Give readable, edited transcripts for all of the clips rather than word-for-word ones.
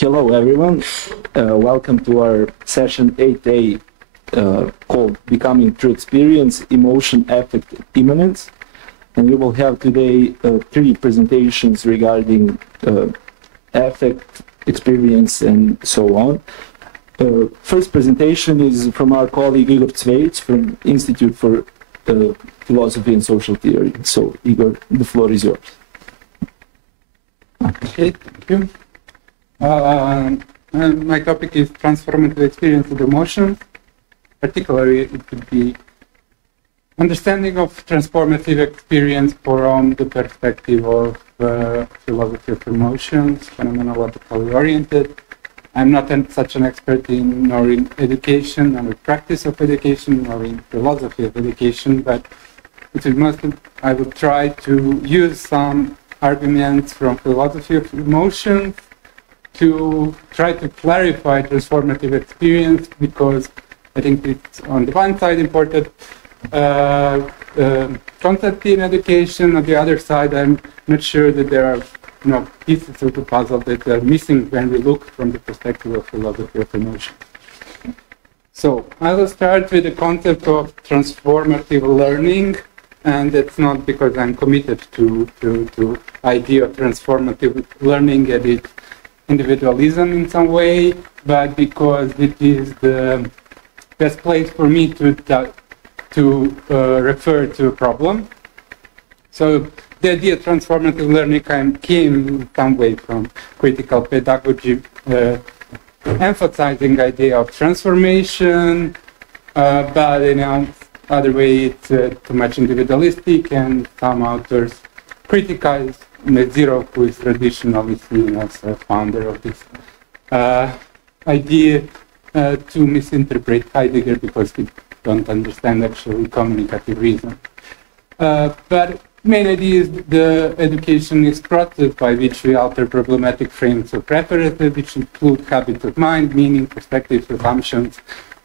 Hello, everyone. Welcome to our session 8A called Becoming True Experience, Emotion, Affect, Immanence. And we will have today 3 presentations regarding affect, experience, and so on. First presentation is from our colleague Igor Cvejić from Institute for Philosophy and Social Theory. So, Igor, the floor is yours. Okay, thank you. My topic is transformative experience of emotions. Particularly, it would be understanding of transformative experience from the perspective of philosophy of emotions, phenomenologically oriented. I'm not such an expert nor in education, nor in practice of education, nor in philosophy of education, but I will try to use some arguments from philosophy of emotions to try to clarify transformative experience, because I think it's on the one side important concept in education. On the other side, I'm not sure that there are pieces of the puzzle that are missing when we look from the perspective of philosophy of emotion. So I will start with the concept of transformative learning, and it's not because I'm committed to idea of transformative learning and its individualism in some way, but because it is the best place for me to refer to a problem. So the idea of transformative learning came in some way from critical pedagogy, emphasizing idea of transformation, but in other way it's too much individualistic, and some authors criticize Zero, who is traditionally seen as a founder of this idea, to misinterpret Heidegger because we don't understand actually communicative reason. But main idea is the education is process by which we alter problematic frames of references, which include habits of mind, meaning, perspectives, assumptions,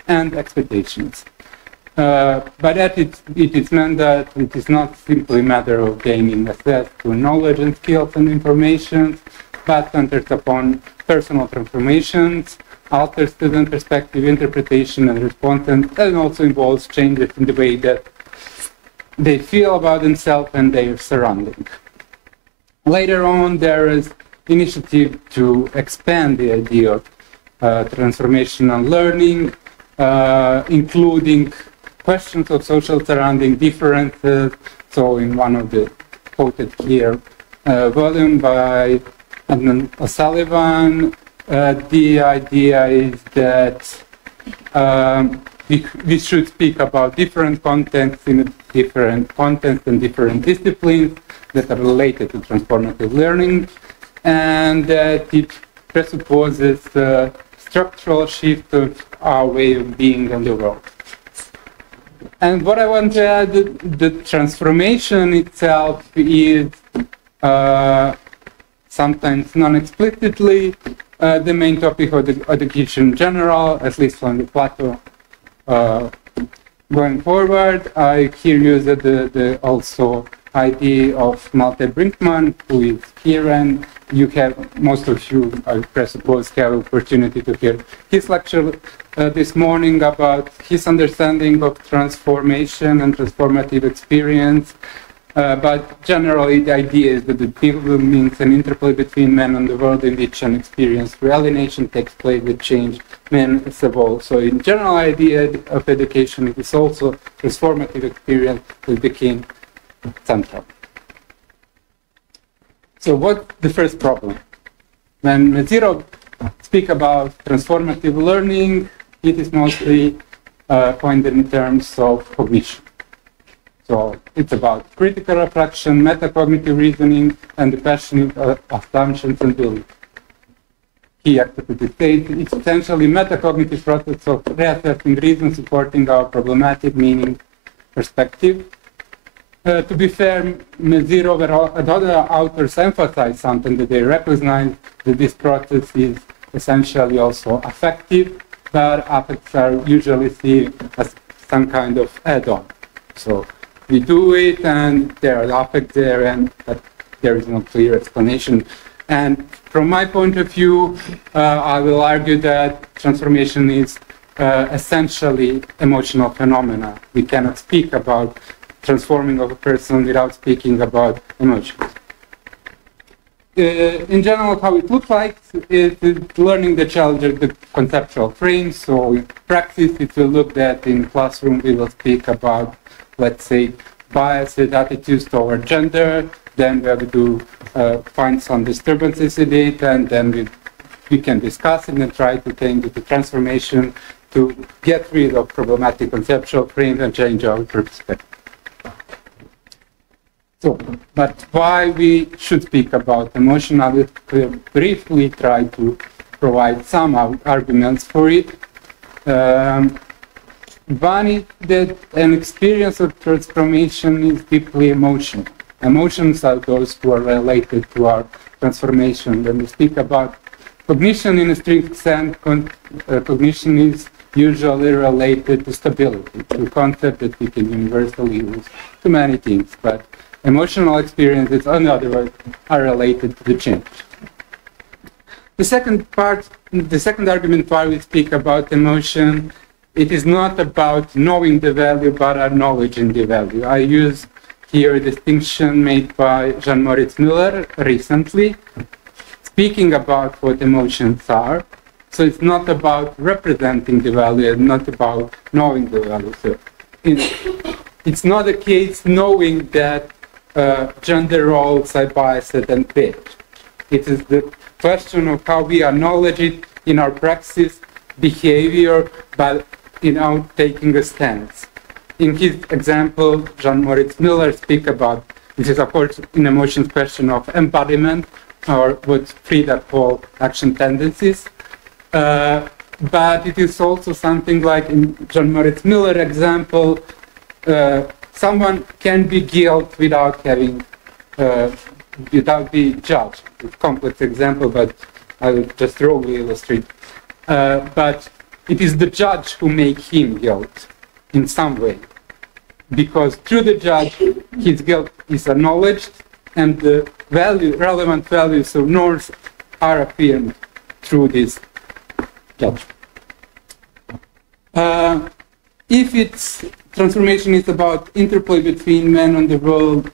and expectations. By that, it is meant that it is not simply a matter of gaining access to knowledge and skills and information, but centers upon personal transformations, alters student perspective, interpretation, and response, and also involves changes in the way that they feel about themselves and their surroundings. Later on, there is initiative to expand the idea of transformational learning, including questions of social surrounding differences. So in one of the quoted here volume by O'Sullivan, the idea is that we should speak about different contexts in different contexts and different disciplines that are related to transformative learning, and that it presupposes a structural shift of our way of being in the world. And what I want to add, the transformation itself is sometimes non-explicitly the main topic of the education in general, at least on the plateau. Going forward, I here use the also idea of Malte Brinkmann, who is here, and you have, most of you, I presuppose, have opportunity to hear his lecture this morning about his understanding of transformation and transformative experience. But generally, the idea is that the people means an interplay between man and the world in which an experience through alienation takes place with change, man is evolved. So in general idea of education, it is also transformative experience that became central. So what's the first problem? When Zero speak about transformative learning, it is mostly coined in terms of cognition. So it's about critical reflection, metacognitive reasoning, and the passionate assumptions and beliefs. He actively states it's essentially metacognitive process of reassessing reason supporting our problematic meaning perspective. To be fair, Zero and other authors emphasize something that they recognize that this process is essentially also affective, but affects are usually seen as some kind of add-on. So we do it, and there are affects there, and but there is no clear explanation And from my point of view, I will argue that transformation is essentially emotional phenomena. We cannot speak about transforming of a person without speaking about emotions. In general, how it looks like is learning the child the conceptual frame. So in practice, it will look that in classroom we will speak about, let's say, biased attitudes toward gender. Then we have to find some disturbances in it, and then we can discuss it and try to take it to transformation to get rid of problematic conceptual frames and change our perspective. So, but why we should speak about emotion, I will briefly try to provide some arguments for it. One is that an experience of transformation is deeply emotional. Emotions are those who are related to our transformation. When we speak about cognition in a strict sense, cognition is usually related to stability, to a concept that we can universally use to many things. But emotional experiences, on the other hand, are related to the change. The second argument why we speak about emotion, it is not about knowing the value, but acknowledging the value. I use here a distinction made by Jean-Moritz Müller recently, speaking about what emotions are. So it's not about representing the value, and not about knowing the value. So it's not a case knowing that gender roles are biased and bad. It is the question of how we acknowledge it in our praxis, behavior, but taking a stance. In his example, Jean-Moritz Müller speaks about, this is of course in emotions question of embodiment, or what Frida calls action tendencies. But it is also something like in Jean-Moritz Müller example, someone can be guilty without having, without being judged. It's a complex example, but I will just roughly illustrate. But it is the judge who makes him guilty in some way, because through the judge, his guilt is acknowledged, and the relevant values of norms are affirmed through this judgment. If its transformation is about interplay between man and the world,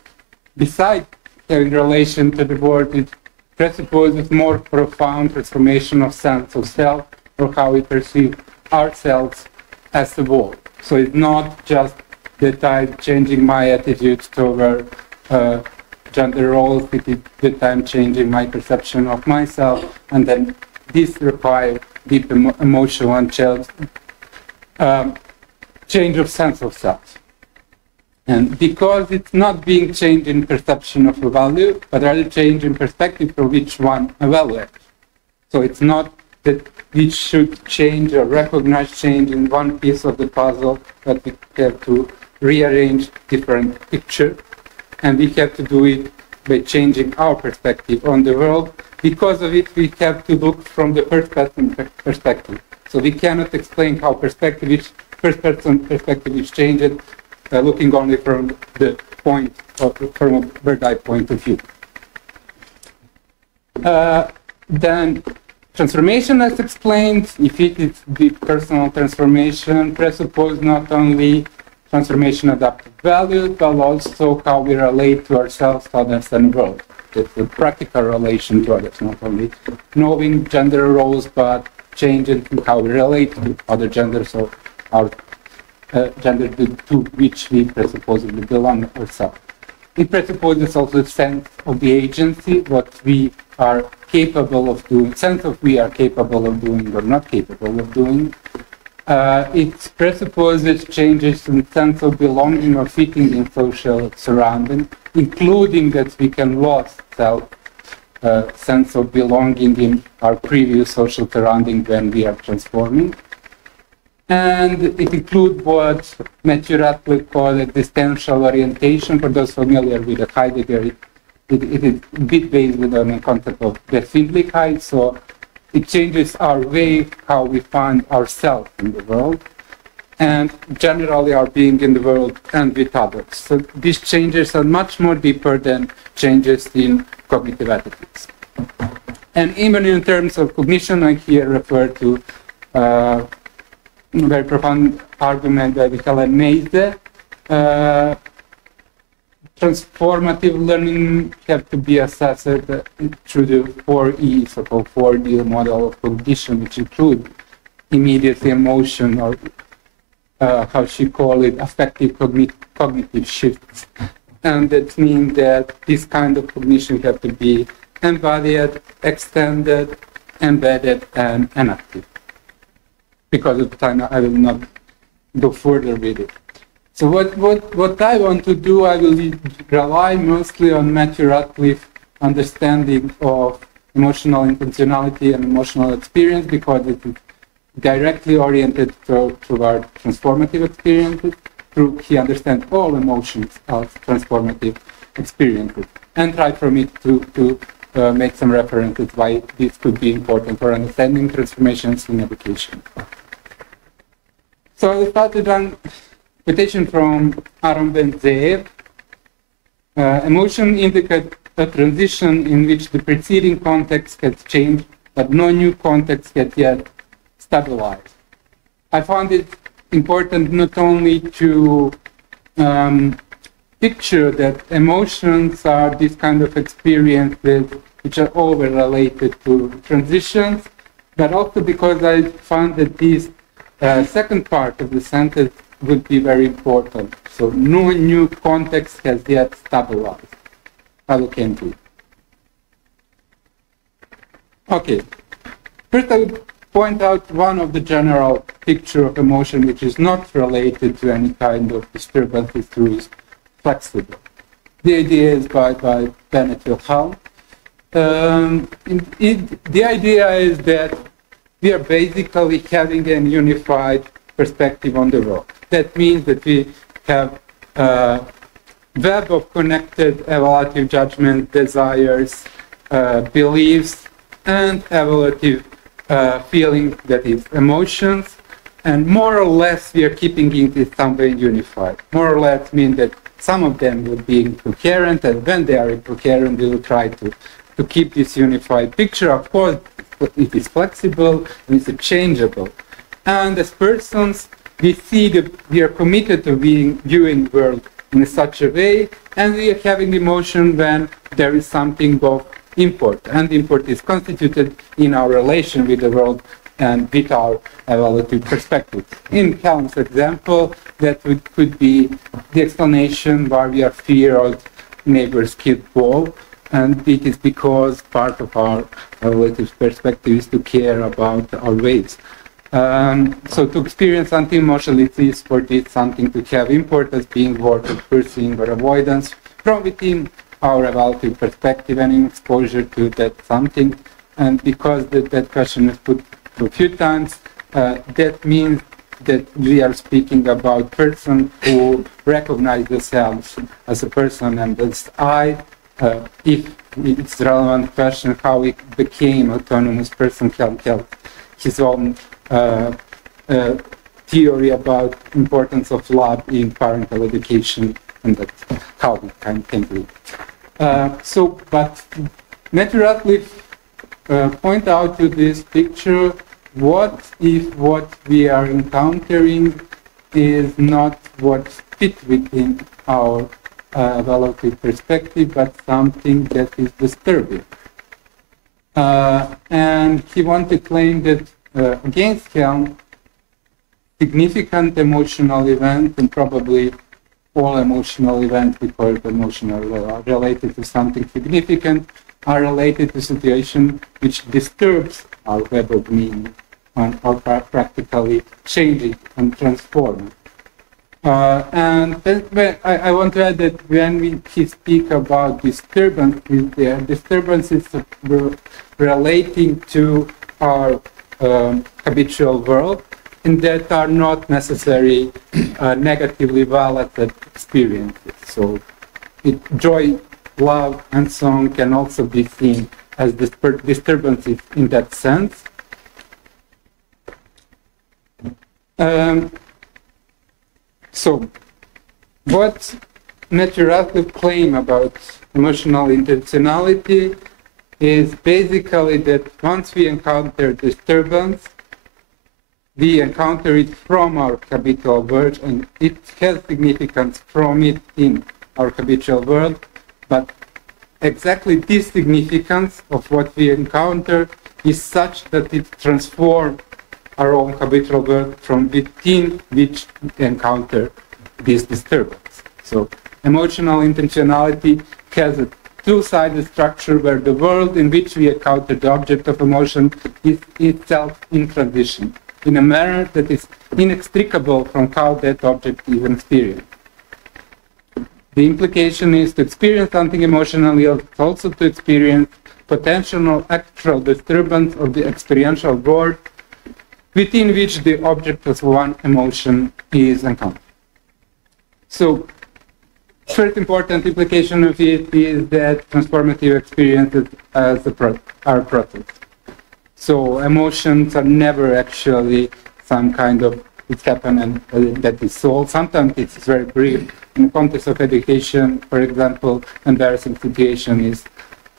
besides having relation to the world, it presupposes more profound transformation of sense of self, or how we perceive ourselves as a world. So it's not just that I'm changing my attitude toward gender roles, it is that I'm changing my perception of myself, and then this requires deep emotional and change of sense of self. And because it's not being changed in perception of a value, but rather change in perspective for which one evaluates. So it's not that we should change or recognize change in one piece of the puzzle, but we have to rearrange different picture, and we have to do it by changing our perspective on the world. Because of it, we have to look from the first person perspective. So we cannot explain how first person perspective is changed looking only from the point from a bird's eye point of view. Then transformation, as explained, if it is the personal transformation, presupposes not only transformation adaptive values, but also how we relate to ourselves, others, and world. It's a practical relation to others, not only knowing gender roles, but changing how we relate to other genders or our gender to which we presupposedly belong ourselves. It presupposes also a sense of the agency, what we are capable of doing, sense of we are capable of doing or not capable of doing. It presupposes changes in sense of belonging or fitting in social surrounding, including that we can lose sense of belonging in our previous social surrounding when we are transforming. And it includes what Matthew Ratcliffe called existential orientation. For those familiar with the Heidegger, it is a bit based on the concept of Befindlichkeit. So it changes our way how we find ourselves in the world, and generally our being in the world and with others. So these changes are much more deeper than changes in cognitive attitudes. And even in terms of cognition, I here refer to a very profound argument by Michael Meise. Transformative learning have to be assessed through the 4E, so-called 4D model of cognition, which include immediate emotion, or how she called it, affective cognitive shifts. And that means that this kind of cognition have to be embodied, extended, embedded, and active. Because of the time, I will not go further with it. So what I want to do, I will rely mostly on Matthew Ratcliffe's understanding of emotional intentionality and emotional experience, because it is directly oriented toward transformative experiences. He understands all emotions as transformative experiences, and try from it to make some references why this could be important for understanding transformations in education. So I started on quotation from Aaron Ben-Zeev. Emotion indicates a transition in which the preceding context has changed, but no new context has yet stabilized. I found it important not only to picture that emotions are this kind of experiences which are over related to transitions, but also because I found that this second part of the sentence would be very important. So no new context has yet stabilized. I will come to it. Okay. First I would point out one of the general picture of emotion which is not related to any kind of disturbances through is flexible. The idea is by Bennett Wilhelm. The idea is that we are basically having a unified perspective on the world. That means that we have a web of connected evaluative judgment, desires, beliefs, and evaluative feeling, that is emotions, and more or less we are keeping it in some way unified. More or less mean that some of them will be incoherent, and when they are incoherent, we will try to keep this unified picture. Of course, it is flexible and it's changeable. And as persons, we see that we are committed to viewing the world in such a way, and we are having emotion when there is something of import, and import is constituted in our relation with the world and with our evaluative perspective. In Helm's example, that could be the explanation why we are fear of neighbor's kid ball, and it is because part of our evaluative perspective is to care about our ways. So to experience anti-emotionality is for this something to have import as being worth of pursuing or avoidance from within our evaluative perspective and in exposure to that something. And because that question is put a few times, that means that we are speaking about person who recognize themselves as a person, and as I, if it's a relevant question, how it became autonomous person can have his own theory about importance of love in parental education, and that's how we can do it. But Matthew Ratcliffe point out to this picture, what if what we are encountering is not what fit within our evaluative perspective, but something that is disturbing. And he wanted to claim that against Helm, significant emotional event, and probably all emotional events, because emotional are related to something significant, are related to situation which disturbs our web of meaning or practically change it and transform it. And then I want to add that when we speak about disturbances, there are disturbances relating to our habitual world, and that are not necessarily negatively validated experiences. So joy, love, and song can also be seen as disturbances in that sense. So what Matthew Ratcliffe claim about emotional intentionality is basically that once we encounter disturbance, we encounter it from our habitual world, and it has significance from it in our habitual world, but exactly this significance of what we encounter is such that it transforms our own habitual world from within which we encounter this disturbance. So emotional intentionality has a two-sided structure where the world in which we encounter the object of emotion is itself in transition, in a manner that is inextricable from how that object is experienced. The implication is to experience something emotionally, also to experience potential or actual disturbance of the experiential world within which the object of one emotion is encountered. So, first important implication of it is that transformative experiences are process. So emotions are never actually some kind of it's happened and that is solved. Sometimes it's very brief. In the context of education, for example, embarrassing situation is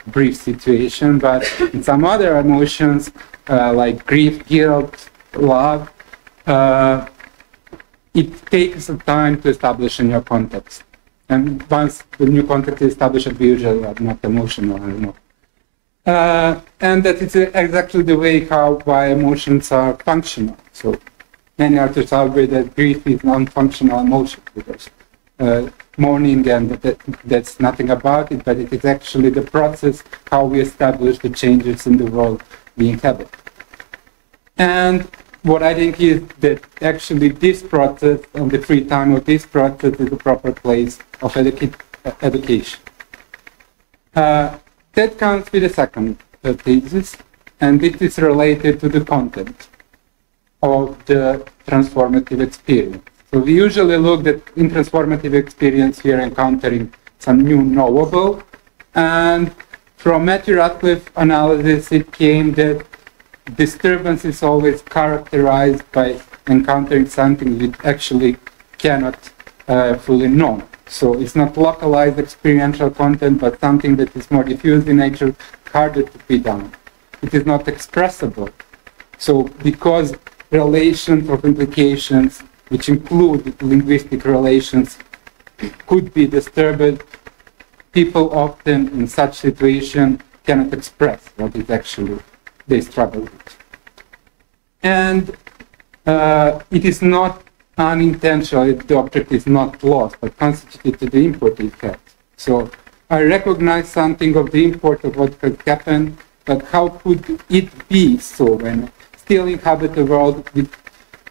brief situation, but in some other emotions like grief, guilt, love, it takes some time to establish a new context. And once the new context is established, we usually are not emotional anymore. And that is exactly the way why emotions are functional. So many artists argue that grief is non-functional emotion because mourning and that's nothing about it, but it is actually the process how we establish the changes in the world we inhabit. And what I think is that actually this process and the free time of this process is the proper place of education. That comes with the second thesis, and it is related to the content of the transformative experience. So we usually look that in transformative experience we are encountering some new knowable, and from Matthew Radcliffe analysis it came that disturbance is always characterized by encountering something we actually cannot fully know. So it's not localized experiential content, but something that is more diffuse in nature, harder to be done. It is not expressible. So because relations of implications, which include linguistic relations, could be disturbed, people often in such situation cannot express what is actually they struggle with. And it is not unintentional, the object is not lost, but constituted to the import it has. So I recognize something of the import of what has happened, but how could it be so when still inhabit a world with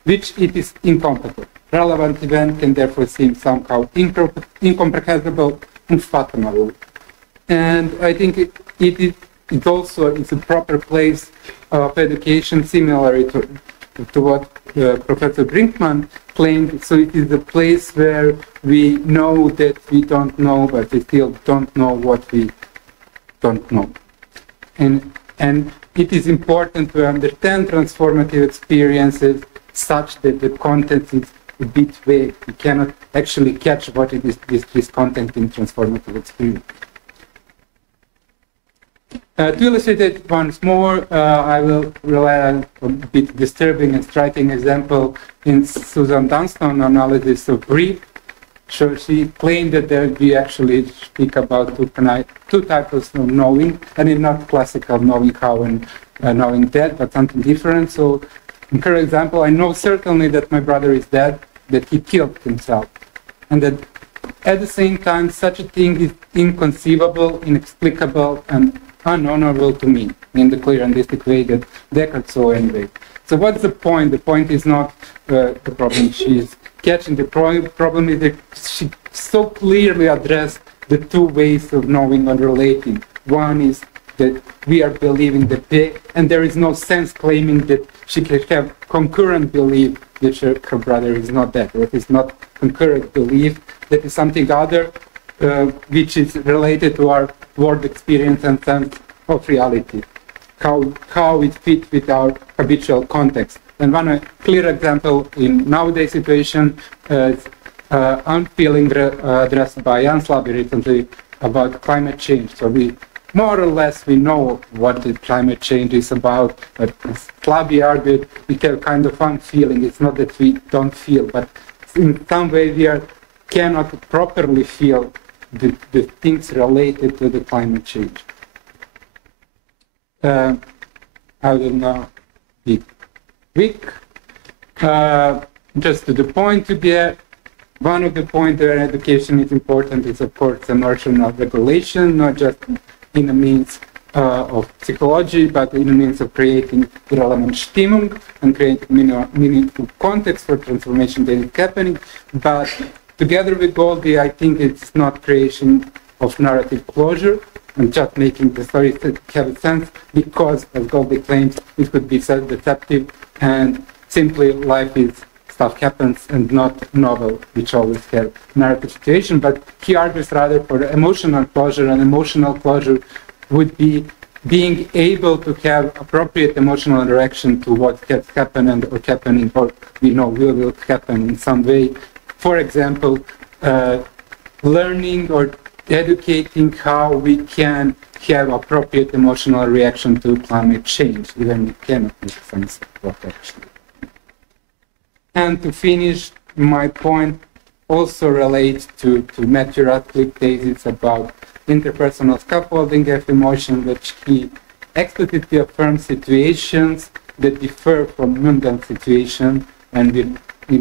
which it is incompetent? Relevant event can therefore seem somehow incomprehensible, unfathomable. And I think it also is a proper place of education, similar to what Professor Brinkman claimed. So it is a place where we know that we don't know, but we still don't know what we don't know. And it is important to understand transformative experiences such that the content is a bit vague. We cannot actually catch what it is this content in transformative experience. To illustrate it once more, I will rely on a bit disturbing and striking example in Susan Dunstan's analysis of grief. So she claimed that we actually speak about two types of knowing, and it's not classical knowing how and knowing death, but something different. So in her example, I know certainly that my brother is dead, that he killed himself, and that at the same time such a thing is inconceivable, inexplicable, and unhonorable to me in the clear and distinct way that Descartes saw anyway. So what's the point? The point is not the problem she's catching. The problem is that she so clearly addressed the two ways of knowing and relating. One is that we are believing that and there is no sense claiming that she can have concurrent belief that her brother is not dead. That is not concurrent belief. That is something other which is related to our world experience and sense of reality, how it fits with our habitual context. And one clear example in nowadays situation is Unfeeling addressed by Jan Slaby recently about climate change. So we more or less we know what the climate change is about, but as Flavia argued, we have kind of one feeling. It's not that we don't feel, but in some way we cannot properly feel the things related to the climate change. I will now be quick. Just to the point today, one of the points where education is important is, of course, emotional regulation, not just in a means of psychology, but in a means of creating relevant Stimmung and creating meaningful context for transformation that is happening. But together with Goldie, I think it's not creation of narrative closure and just making the stories have a sense, because, as Goldie claims, it could be self-deceptive and simply life is stuff happens and not novel, which always have narrative situation. But he argues rather for emotional closure, and emotional closure would be being able to have appropriate emotional reaction to what has happened or happening, or we know will happen in some way. For example, learning or educating how we can have appropriate emotional reaction to climate change, even we cannot make sense of what actually. And to finish, my point also relates to Matthew Radcliffe's thesis about interpersonal scaffolding of emotion, which he explicitly affirms situations that differ from mundane situations and in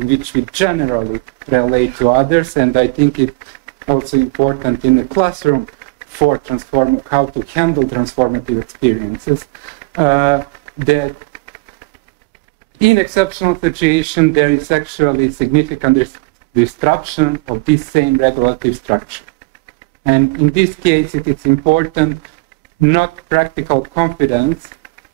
which we generally relate to others. And I think it's also important in the classroom for how to handle transformative experiences, that in exceptional situations, there is actually significant disruption of this same regulative structure. And in this case, it is important not practical confidence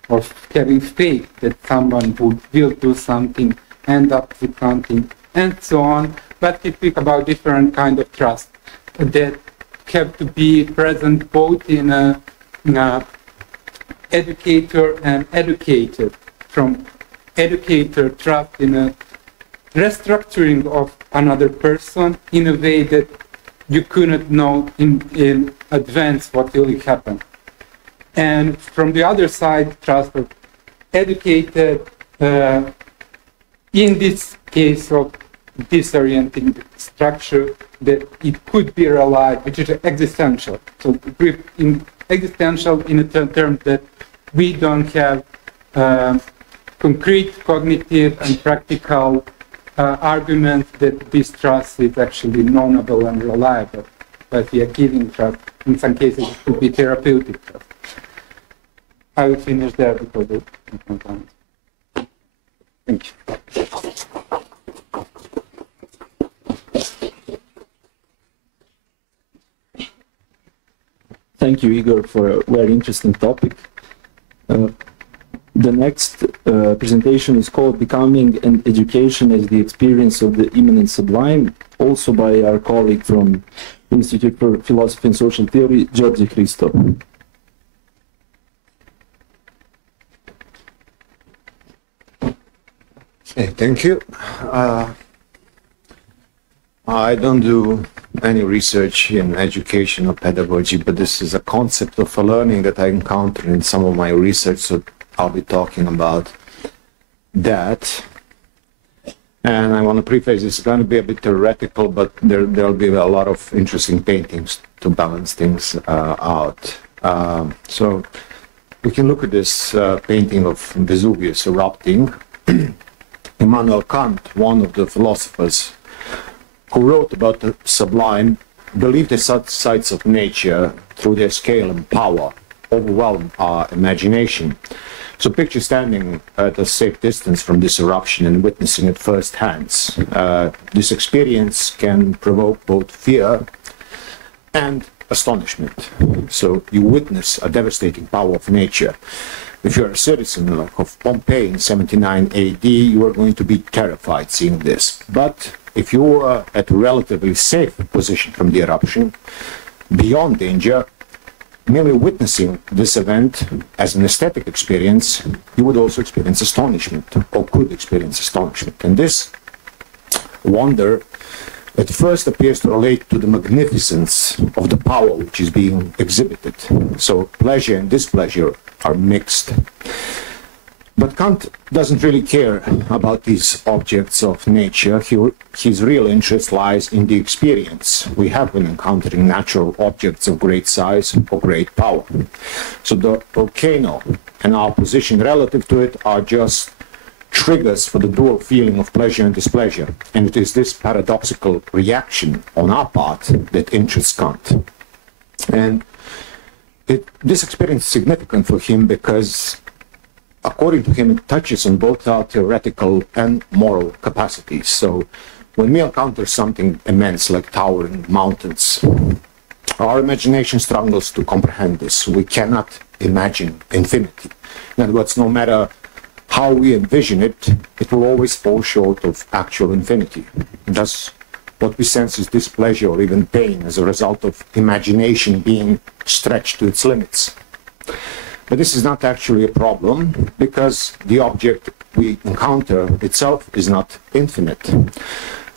of having faith that someone will do something, end up with something, and so on, but we speak about different kind of trust that have to be present both in a educator and educated, from educator trapped in a restructuring of another person in a way that you couldn't know in advance what will happen. And from the other side, trust of educated, in this case of disorienting structure, that it could be relied, which is existential. So in existential in a term that we don't have concrete cognitive and practical argument that this trust is actually knowable and reliable, but we are giving trust. In some cases, it could be therapeutic trust. I will finish there because of my time. Thank you. Thank you, Igor, for a very interesting topic. The next presentation is called Becoming an Education as the Experience of the Immanent Sublime, also by our colleague from Institute for Philosophy and Social Theory, Đorđe Hristov. Okay, thank you. I don't do any research in education or pedagogy, but this is a concept of a learning that I encountered in some of my research, so I'll be talking about that. And I want to preface, it's going to be a bit theoretical, but there'll be a lot of interesting paintings to balance things out. So we can look at this painting of Vesuvius erupting. Immanuel Kant, one of the philosophers who wrote about the sublime, believed that such sights of nature, through their scale and power, overwhelm our imagination. So picture standing at a safe distance from this eruption and witnessing it firsthand. This experience can provoke both fear and astonishment. So you witness a devastating power of nature. If you're a citizen of Pompeii in 79 AD, you are going to be terrified seeing this. But if you are at a relatively safe position from the eruption, beyond danger, merely witnessing this event as an aesthetic experience, you would also experience astonishment, or could experience astonishment. And this wonder at first appears to relate to the magnificence of the power which is being exhibited. So pleasure and displeasure are mixed. But Kant doesn't really care about these objects of nature. His real interest lies in the experience we have when encountering natural objects of great size or great power. So the volcano and our position relative to it are just triggers for the dual feeling of pleasure and displeasure. And it is this paradoxical reaction on our part that interests Kant. And this experience is significant for him because, according to him, it touches on both our theoretical and moral capacities. So when we encounter something immense like towering mountains, our imagination struggles to comprehend this. We cannot imagine infinity. In other words, no matter how we envision it, it will always fall short of actual infinity. Thus, what we sense is displeasure or even pain as a result of imagination being stretched to its limits. But this is not actually a problem, because the object we encounter itself is not infinite.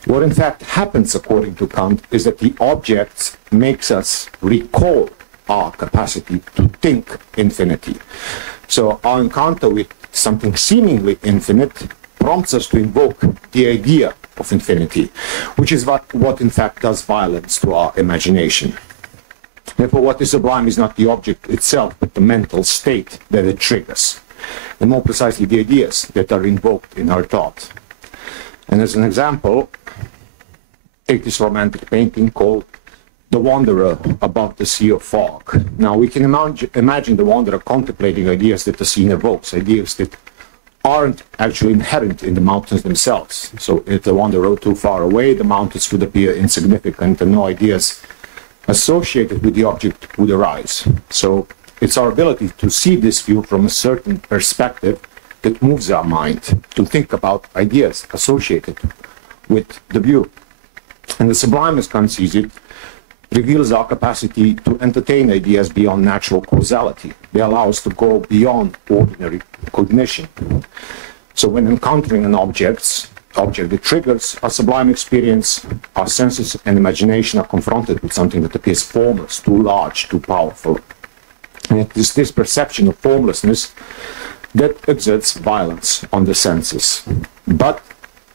What in fact happens, according to Kant, is that the object makes us recall our capacity to think infinity. So our encounter with something seemingly infinite prompts us to invoke the idea of infinity, which is what in fact does violence to our imagination. Therefore, what is sublime is not the object itself, but the mental state that it triggers, and more precisely the ideas that are invoked in our thought. And as an example, take this romantic painting called The Wanderer Above the Sea of Fog. Now, we can imagine the wanderer contemplating ideas that the scene evokes, ideas that aren't actually inherent in the mountains themselves. So if the wanderer rode too far away, the mountains would appear insignificant and no ideas associated with the object would arise. So it's our ability to see this view from a certain perspective that moves our mind to think about ideas associated with the view. And the sublime, as Kant sees it, reveals our capacity to entertain ideas beyond natural causality. They allow us to go beyond ordinary cognition. So when encountering an object that triggers a sublime experience, our senses and imagination are confronted with something that appears formless, too large, too powerful. And it is this perception of formlessness that exerts violence on the senses. But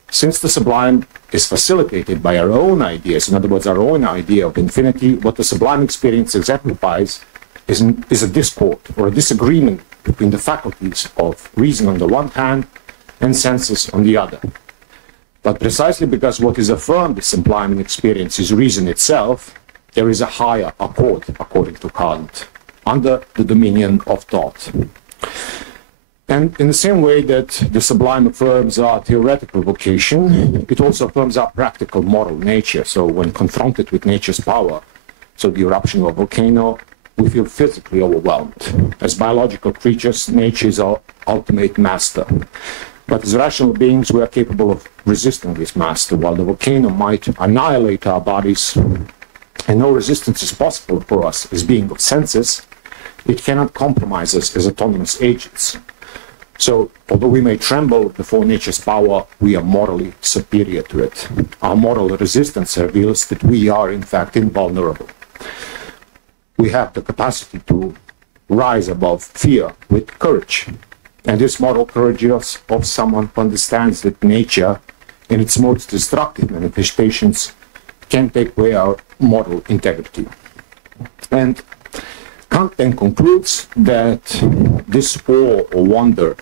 since the sublime is facilitated by our own ideas, in other words, our own idea of infinity, what the sublime experience exemplifies is a discord or a disagreement between the faculties of reason on the one hand and senses on the other. But precisely because what is affirmed is sublime in experience is reason itself, there is a higher accord, according to Kant, under the dominion of thought. And in the same way that the sublime affirms our theoretical vocation, it also affirms our practical moral nature. So when confronted with nature's power, so the eruption of a volcano, we feel physically overwhelmed. As biological creatures, nature is our ultimate master. But as rational beings, we are capable of resisting this master. While the volcano might annihilate our bodies, and no resistance is possible for us as beings of senses, it cannot compromise us as autonomous agents. So, although we may tremble before nature's power, we are morally superior to it. Our moral resistance reveals that we are, in fact, invulnerable. We have the capacity to rise above fear with courage. And this moral courage is of someone who understands that nature, in its most destructive manifestations, can take away our moral integrity. And Kant then concludes that this awe or wonder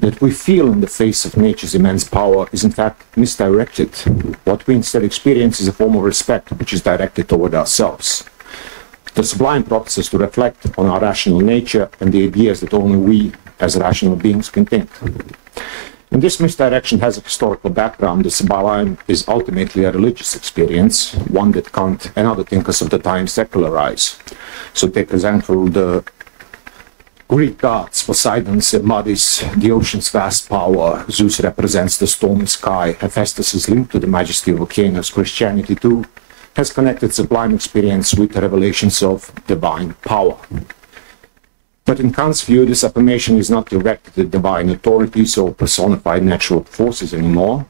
that we feel in the face of nature's immense power is in fact misdirected. What we instead experience is a form of respect which is directed toward ourselves. The sublime prompts us to reflect on our rational nature and the ideas that only we as rational beings can think. And this misdirection has a historical background. The sublime is ultimately a religious experience, one that Kant and other thinkers of the time secularize. So take as example the Greek gods. Poseidon embodies the ocean's vast power. Zeus represents the stormy sky. Hephaestus is linked to the majesty of volcanoes. Christianity too has connected sublime experience with the revelations of divine power. But in Kant's view, this affirmation is not directed at divine authorities or personified natural forces anymore.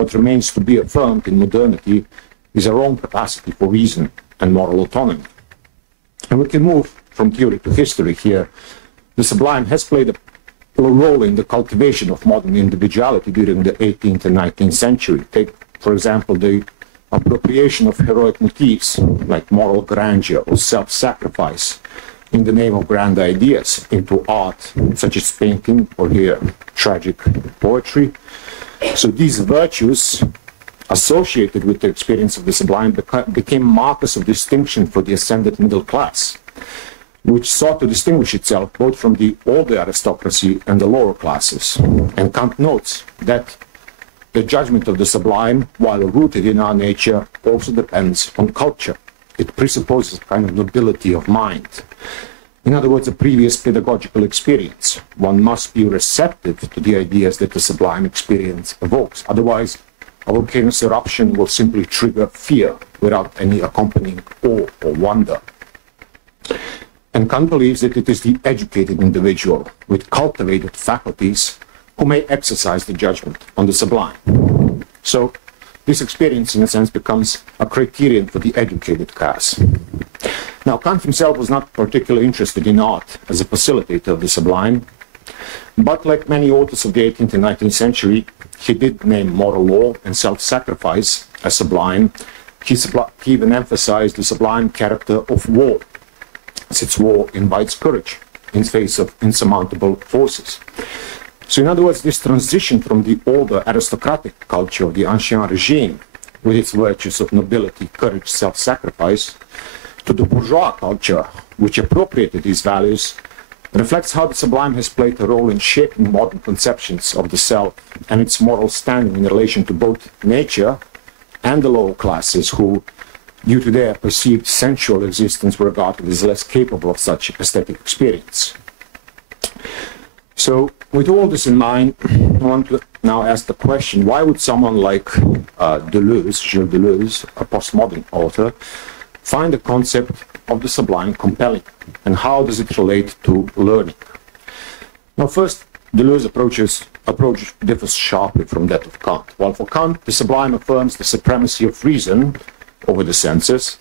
what remains to be affirmed in modernity is our own capacity for reason and moral autonomy. And we can move from theory to history here. The Sublime has played a role in the cultivation of modern individuality during the 18th and 19th century. Take, for example, the appropriation of heroic motifs like moral grandeur or self-sacrifice in the name of grand ideas into art, such as painting or here, tragic poetry. So these virtues associated with the experience of the Sublime became markers of distinction for the ascended middle class, which sought to distinguish itself both from the older aristocracy and the lower classes. And Kant notes that the judgment of the Sublime, while rooted in our nature, also depends on culture. It presupposes a kind of nobility of mind. In other words, a previous pedagogical experience. One must be receptive to the ideas that the Sublime experience evokes. Otherwise, a volcano's eruption will simply trigger fear without any accompanying awe or wonder. And Kant believes that it is the educated individual with cultivated faculties who may exercise the judgment on the Sublime. So this experience, in a sense, becomes a criterion for the educated class. Now, Kant himself was not particularly interested in art as a facilitator of the Sublime, but like many authors of the 18th and 19th century, he did name moral law and self-sacrifice as sublime. He even emphasized the sublime character of war, since war invites courage in face of insurmountable forces. So in other words, this transition from the older aristocratic culture of the Ancien regime, with its virtues of nobility, courage, self-sacrifice, to the bourgeois culture, which appropriated these values, reflects how the Sublime has played a role in shaping modern conceptions of the self and its moral standing in relation to both nature and the lower classes who, due to their perceived sensual existence, were regarded as less capable of such aesthetic experience. So, with all this in mind, I want to now ask the question, why would someone like Deleuze, Gilles Deleuze, a postmodern author, find the concept of the Sublime compelling, and how does it relate to learning? Now, first, Deleuze's approach differs sharply from that of Kant. While for Kant, the Sublime affirms the supremacy of reason over the senses,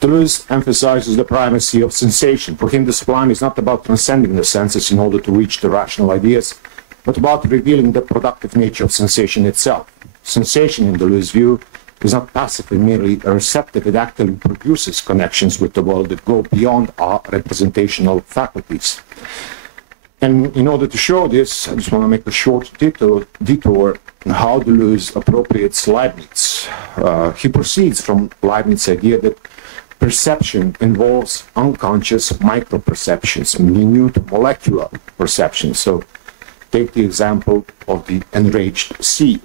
Deleuze emphasizes the primacy of sensation. For him, the Sublime is not about transcending the senses in order to reach the rational ideas, but about revealing the productive nature of sensation itself. Sensation, in Deleuze's view, is not passively merely a receptive, it actually produces connections with the world that go beyond our representational faculties. And in order to show this, I just want to make a short detour on how Deleuze appropriates Leibniz. He proceeds from Leibniz's idea that perception involves unconscious micro-perceptions, minute molecular perceptions. So take the example of the enraged sea.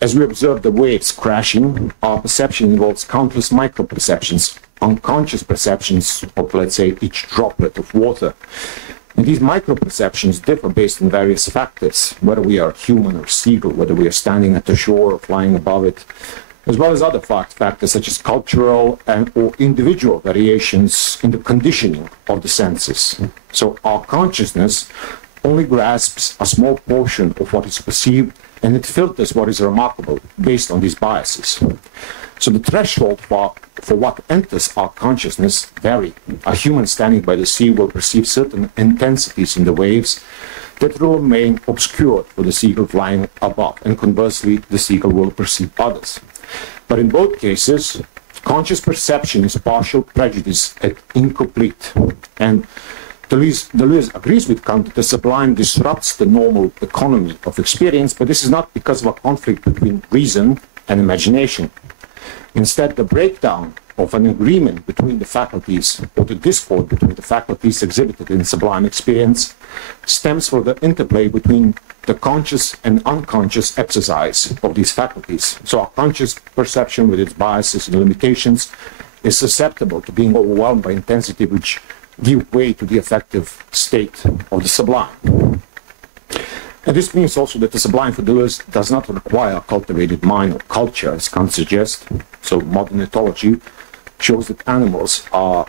As we observe the waves crashing, our perception involves countless micro-perceptions, unconscious perceptions of, let's say, each droplet of water. And these micro-perceptions differ based on various factors, whether we are human or seagull, whether we are standing at the shore or flying above it, as well as other factors such as cultural or individual variations in the conditioning of the senses. So our consciousness only grasps a small portion of what is perceived, and it filters what is remarkable based on these biases. So the threshold for what enters our consciousness vary. A human standing by the sea will perceive certain intensities in the waves that will remain obscured for the seagull flying above, and conversely, the seagull will perceive others. But in both cases, conscious perception is partial, prejudice, and incomplete. And Deleuze agrees with Kant that the Sublime disrupts the normal economy of experience, but this is not because of a conflict between reason and imagination. Instead, the breakdown of an agreement between the faculties, or the discord between the faculties exhibited in Sublime experience, stems from the interplay between the conscious and unconscious exercise of these faculties. So our conscious perception, with its biases and limitations, is susceptible to being overwhelmed by intensity which give way to the affective state of the Sublime. And this means also that the Sublime for Deleuze does not require a cultivated mind or culture, as Kant suggests. So modern ethology shows that animals are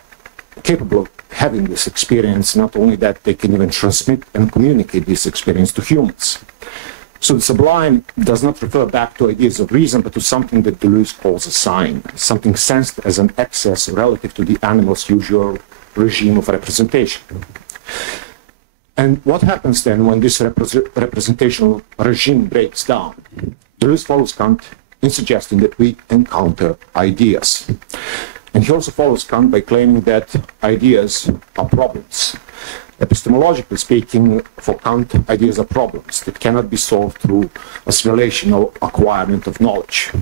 capable of having this experience, not only that, they can even transmit and communicate this experience to humans. So the sublime does not refer back to ideas of reason, but to something that Deleuze calls a sign, something sensed as an excess relative to the animal's usual regime of representation. And what happens then when this representational regime breaks down? Deleuze follows Kant in suggesting that we encounter ideas. And he also follows Kant by claiming that ideas are problems. Epistemologically speaking, for Kant, ideas are problems that cannot be solved through assimilation or acquirement of knowledge.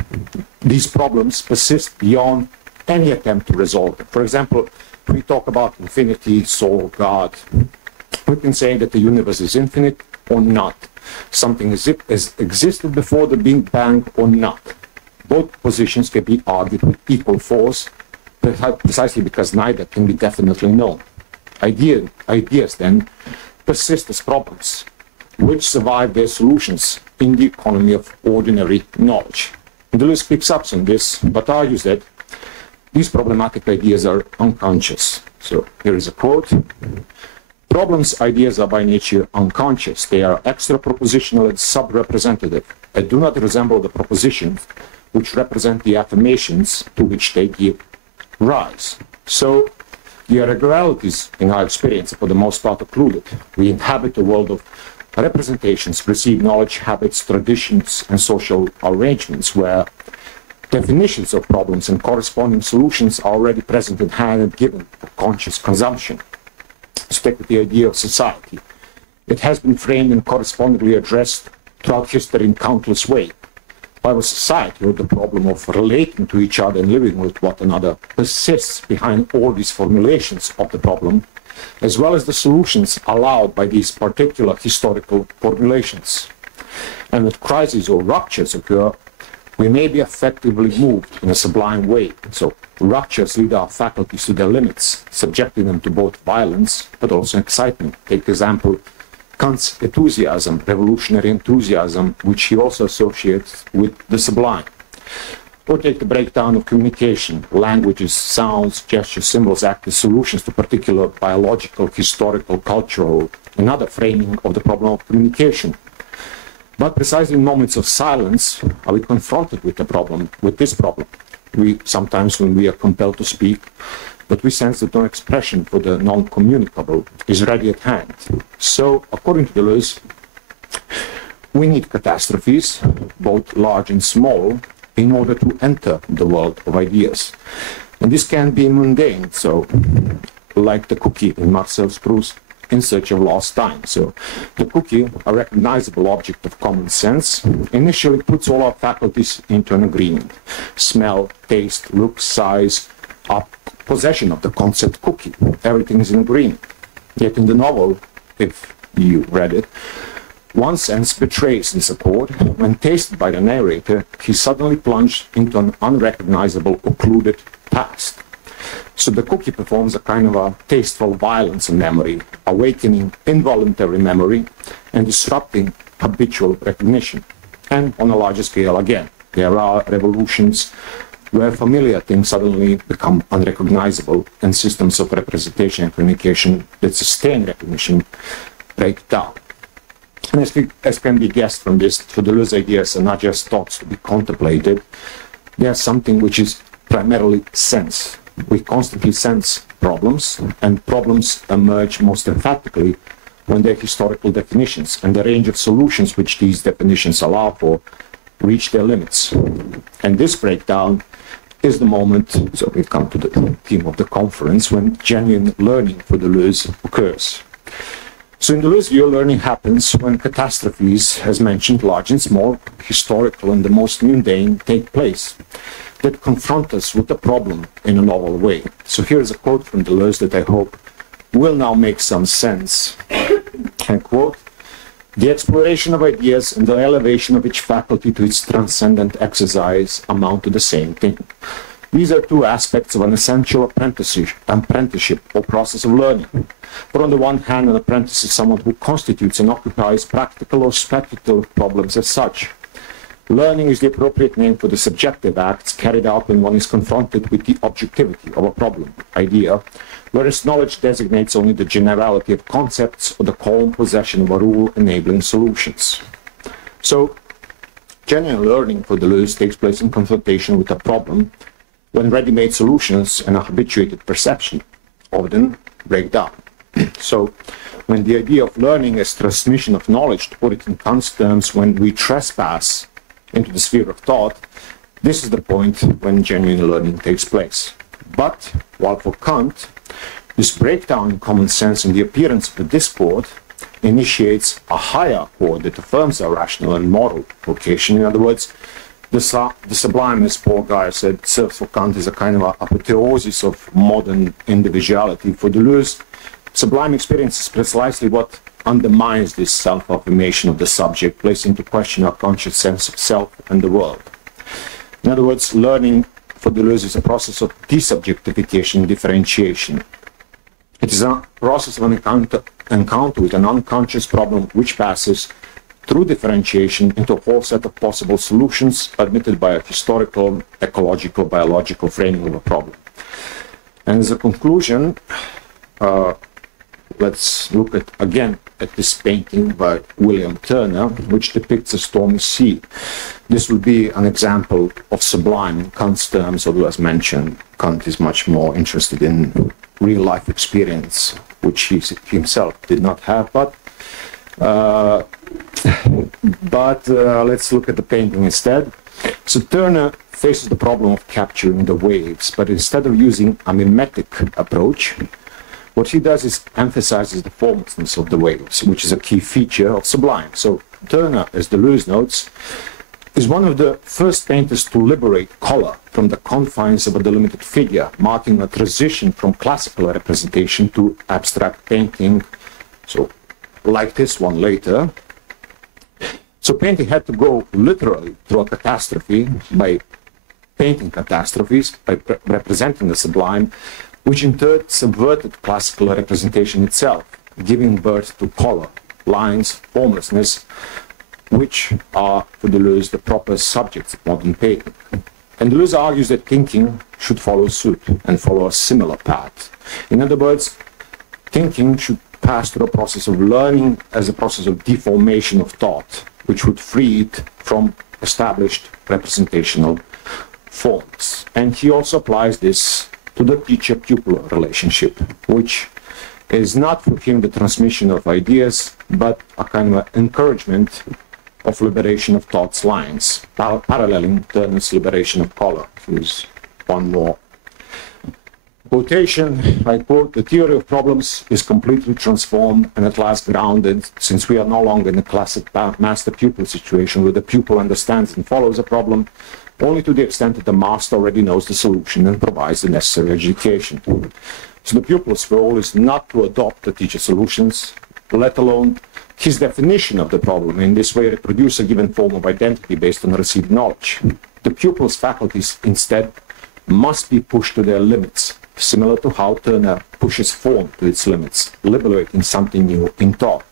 These problems persist beyond any attempt to resolve them. For example, we talk about infinity, soul, God. We can say that the universe is infinite or not. Something has existed before the Big Bang or not. Both positions can be argued with equal force, precisely because neither can be definitely known. Ideas then persist as problems, which survive their solutions in the economy of ordinary knowledge. Deleuze picks up on this, but argues that these problematic ideas are unconscious. So here is a quote. Problems ideas are by nature unconscious. They are extra-propositional and sub-representative, and do not resemble the propositions which represent the affirmations to which they give rise. So the irregularities in our experience are for the most part occluded. We inhabit a world of representations, perceived knowledge, habits, traditions, and social arrangements where definitions of problems and corresponding solutions are already present in hand and given for conscious consumption. Stick with the idea of society. It has been framed and correspondingly addressed throughout history in countless ways. However, society, or the problem of relating to each other and living with one another, persists behind all these formulations of the problem, as well as the solutions allowed by these particular historical formulations. And when crises or ruptures occur, we may be effectively moved in a sublime way. So ruptures lead our faculties to their limits, subjecting them to both violence but also excitement. Take example, Kant's enthusiasm, revolutionary enthusiasm, which he also associates with the sublime. Or take the breakdown of communication. Languages, sounds, gestures, symbols act as solutions to particular biological, historical, cultural, and other framing of the problem of communication. But precisely in moments of silence are we confronted with the problem, with this problem. We sometimes, when we are compelled to speak, but we sense that no expression for the non-communicable is ready at hand. So, according to Deleuze, we need catastrophes, both large and small, in order to enter the world of ideas. And this can be mundane, so like the cookie in Marcel Proust's In Search of Lost Time. So the cookie, a recognizable object of common sense, initially puts all our faculties into an agreement. Smell, taste, look, size, are possession of the concept cookie. Everything is in agreement. Yet in the novel, if you read it, one sense betrays this accord. When tasted by the narrator, he suddenly plunged into an unrecognizable, occluded past. So the cookie performs a kind of a tasteful violence in memory, awakening involuntary memory and disrupting habitual recognition. And on a larger scale again, there are revolutions where familiar things suddenly become unrecognizable and systems of representation and communication that sustain recognition break down. And as can be guessed from this, for Deleuze ideas are not just thoughts to be contemplated, they are something which is primarily sense. We constantly sense problems, and problems emerge most emphatically when their historical definitions and the range of solutions which these definitions allow for reach their limits. And this breakdown is the moment, so we come to the theme of the conference, when genuine learning for Deleuze occurs. So in Deleuze view, learning happens when catastrophes, as mentioned, large and small, historical and the most mundane, take place, that confront us with the problem in a novel way. So here's a quote from Deleuze that I hope will now make some sense. I quote, "The exploration of ideas and the elevation of each faculty to its transcendent exercise amount to the same thing. These are two aspects of an essential apprenticeship or process of learning. For on the one hand, an apprentice is someone who constitutes and occupies practical or speculative problems as such. Learning is the appropriate name for the subjective acts carried out when one is confronted with the objectivity of a problem, idea, whereas knowledge designates only the generality of concepts or the calm possession of a rule enabling solutions. So, genuine learning for Deleuze takes place in confrontation with a problem when ready-made solutions and a habituated perception often break down. So, when the idea of learning as transmission of knowledge, to put it in Kant's terms, when we trespass into the sphere of thought, this is the point when genuine learning takes place. But, while for Kant, this breakdown in common sense and the appearance of the discord initiates a higher chord that affirms our rational and moral vocation. In other words, the sublime, as Paul Guyer said, serves for Kant as a kind of apotheosis of modern individuality. For Deleuze, sublime experience is precisely what undermines this self-affirmation of the subject, placing into question our conscious sense of self and the world. In other words, learning for Deleuze is a process of desubjectification and differentiation. It is a process of an encounter with an unconscious problem which passes through differentiation into a whole set of possible solutions admitted by a historical, ecological, biological framing of a problem. And as a conclusion, let's look again at this painting by William Turner, which depicts a stormy sea. This will be an example of sublime in Kant's terms, although as mentioned, Kant is much more interested in real-life experience, which he himself did not have. But let's look at the painting instead. So Turner faces the problem of capturing the waves, but instead of using a mimetic approach, what he does is emphasizes the formlessness of the waves, which is a key feature of Sublime. So Turner, as Deleuze notes, is one of the first painters to liberate color from the confines of a delimited figure, marking a transition from classical representation to abstract painting, so like this one later. So painting had to go literally through a catastrophe by painting catastrophes, by representing the sublime, which in turn subverted classical representation itself, giving birth to color, lines, formlessness, which are, for Deleuze, the proper subjects of modern painting. And Deleuze argues that thinking should follow suit and follow a similar path. In other words, thinking should pass through a process of learning as a process of deformation of thought, which would free it from established representational forms. And he also applies this to the teacher-pupil relationship, which is not for him the transmission of ideas, but a kind of encouragement of liberation of thought's lines, paralleling Turner's liberation of color. Here's one more quotation. I quote, "The theory of problems is completely transformed and at last grounded, since we are no longer in a classic master-pupil situation where the pupil understands and follows a problem only to the extent that the master already knows the solution and provides the necessary education. So the pupil's role is not to adopt the teacher's solutions, let alone his definition of the problem, in this way reproduce a given form of identity based on received knowledge. The pupil's faculties instead must be pushed to their limits, similar to how Turner pushes form to its limits, liberating something new in thought.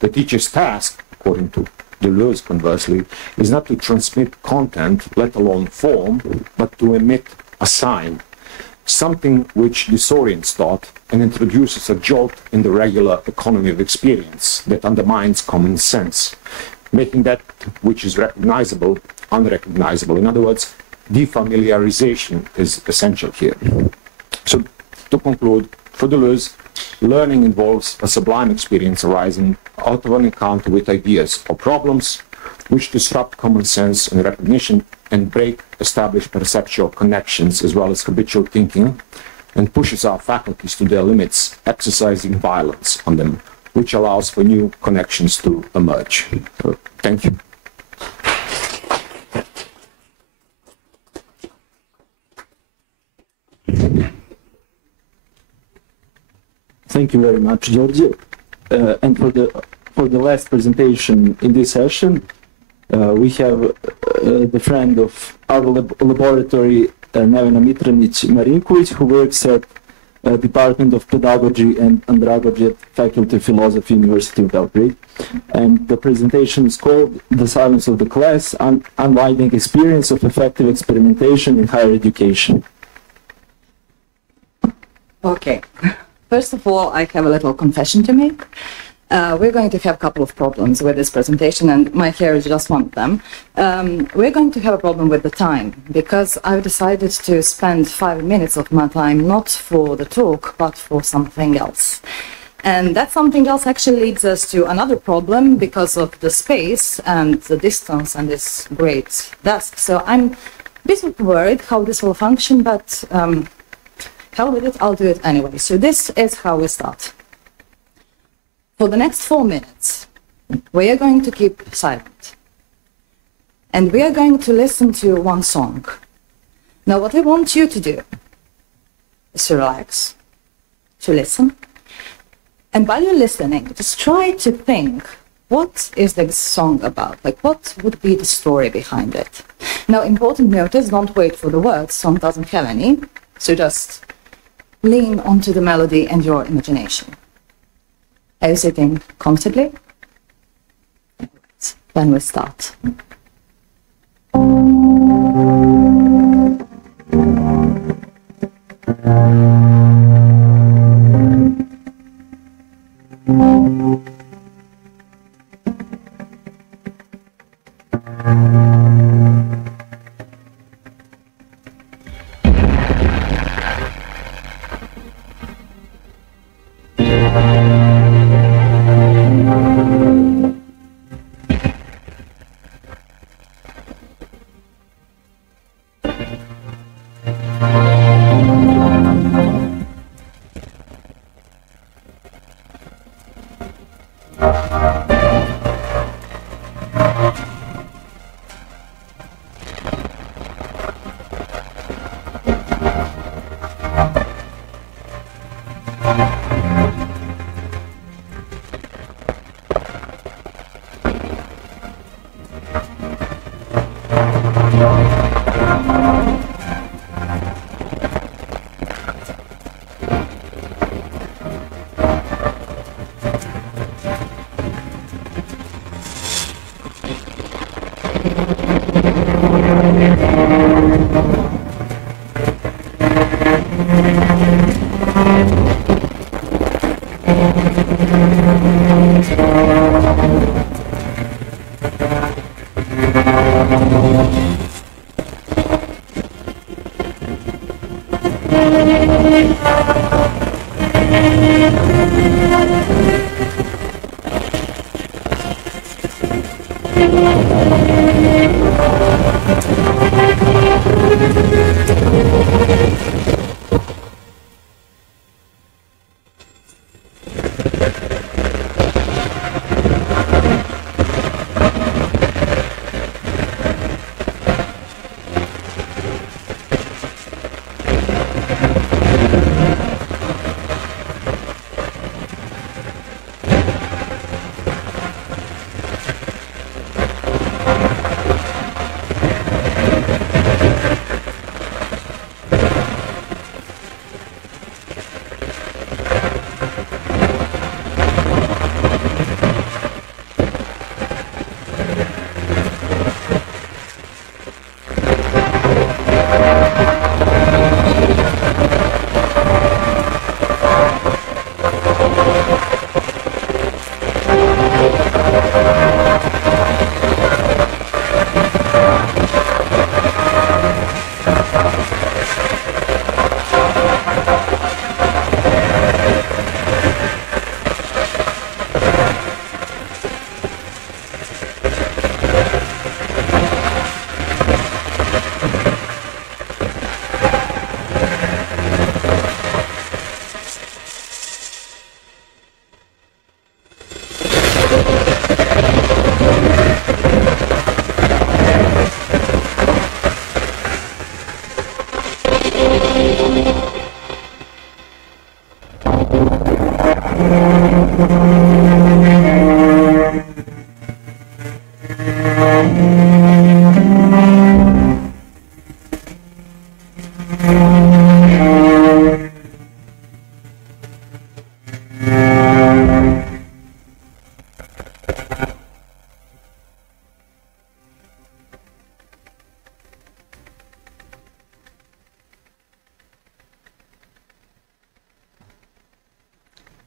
The teacher's task, according to Deleuze conversely, is not to transmit content, let alone form, but to emit a sign, something which disorients thought and introduces a jolt in the regular economy of experience that undermines common sense, making that which is recognizable unrecognizable. In other words, defamiliarization is essential here. So, to conclude, for Deleuze, learning involves a sublime experience arising out of an encounter with ideas or problems which disrupt common sense and recognition and break established perceptual connections as well as habitual thinking, and pushes our faculties to their limits, exercising violence on them, which allows for new connections to emerge. So, thank you. Thank you very much, Đorđe. And for the last presentation in this session, we have the friend of our laboratory, Nevena Mitranić Marinković, who works at Department of Pedagogy and Andragogy at Faculty of Philosophy, University of Belgrade. And the presentation is called "The Silence of the Class, Unwinding Experience of Affective Experimentation in Higher Education." Okay. First of all, I have a little confession to make. We're going to have a couple of problems with this presentation, and my hair is just one of them. We're going to have a problem with the time, because I've decided to spend 5 minutes of my time not for the talk, but for something else. And that something else actually leads us to another problem because of the space and the distance and this great desk. So I'm a bit worried how this will function, but hell with it, I'll do it anyway. So this is how we start. For the next 4 minutes, we are going to keep silent. And we are going to listen to one song. Now, what I want you to do is to relax, to listen. And while you're listening, just try to think, what is the song about? Like, what would be the story behind it? Now, important note is, don't wait for the words. Song doesn't have any. So just lean onto the melody and your imagination. Are you sitting comfortably? Then we start.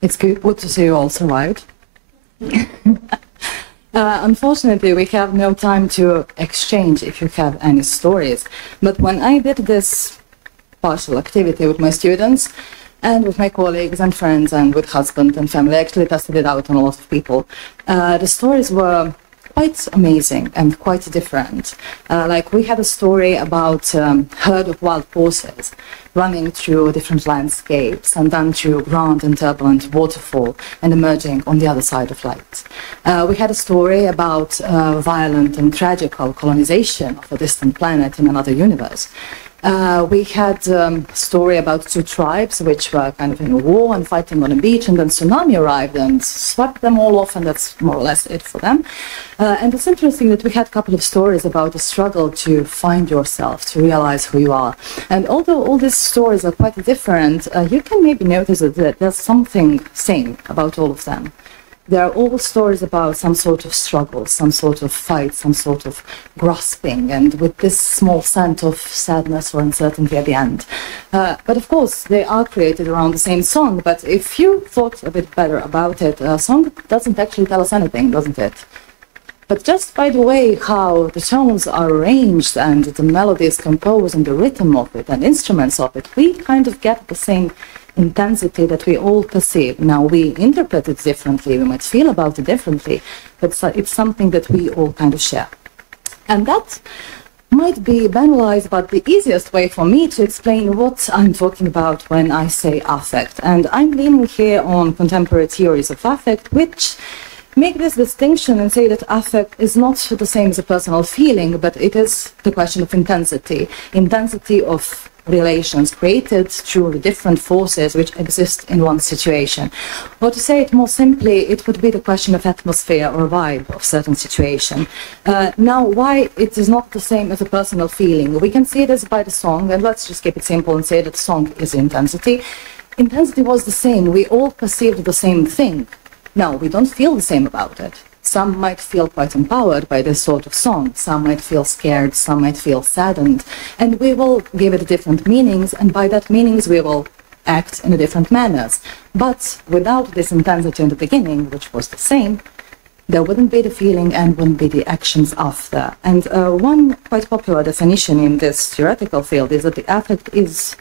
It's good to see you all survived. Unfortunately, we have no time to exchange if you have any stories. But when I did this partial activity with my students and with my colleagues and friends and with husband and family, I actually tested it out on a lot of people. The stories were quite amazing and quite different. Like we had a story about a herd of wild horses running through different landscapes and then through grand and turbulent waterfall and emerging on the other side of light. We had a story about violent and tragical colonization of a distant planet in another universe. We had a story about two tribes which were kind of in a war and fighting on a beach, and then tsunami arrived and swept them all off, and that's more or less it for them. And it's interesting that we had a couple of stories about the struggle to find yourself, to realize who you are. And although all these stories are quite different, you can maybe notice that there's something same about all of them. They are all stories about some sort of struggle, some sort of fight, some sort of grasping, and with this small scent of sadness or uncertainty at the end. But of course, they are created around the same song, but if you thought a bit better about it, a song doesn't actually tell us anything, doesn't it? But just by the way how the tones are arranged and the melody is composed and the rhythm of it and instruments of it, we kind of get the same intensity that we all perceive. Now, we interpret it differently, we might feel about it differently, but it's something that we all kind of share. And that might be banalized, but the easiest way for me to explain what I'm talking about when I say affect. And I'm leaning here on contemporary theories of affect, which make this distinction and say that affect is not the same as a personal feeling, but it is the question of intensity of relations created through the different forces which exist in one situation. Or to say it more simply, it would be the question of atmosphere or vibe of certain situation. Now, why it is not the same as a personal feeling? We can see this by the song, and let's just keep it simple and say that the song is intensity. Intensity was the same. We all perceived the same thing. Now, we don't feel the same about it. Some might feel quite empowered by this sort of song, some might feel scared, some might feel saddened, and we will give it different meanings, and by that meanings we will act in different manners. But without this intensity in the beginning, which was the same, there wouldn't be the feeling and wouldn't be the actions after. And one quite popular definition in this theoretical field is that the affect is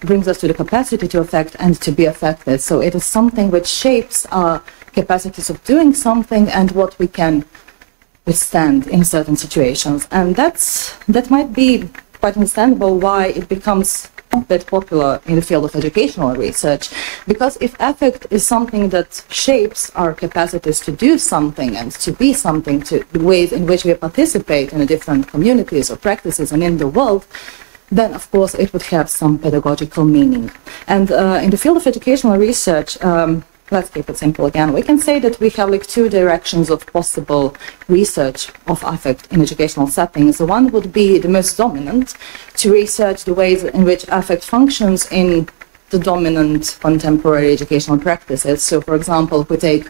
brings us to the capacity to affect and to be affected. So it is something which shapes our capacities of doing something and what we can withstand in certain situations. And that might be quite understandable why it becomes a bit popular in the field of educational research, because if affect is something that shapes our capacities to do something and to be something, to the ways in which we participate in the different communities or practices and in the world, then of course it would have some pedagogical meaning. And in the field of educational research, let's keep it simple again. We can say that we have like two directions of possible research of affect in educational settings. One would be the most dominant, to research the ways in which affect functions in the dominant contemporary educational practices. So, for example, if we take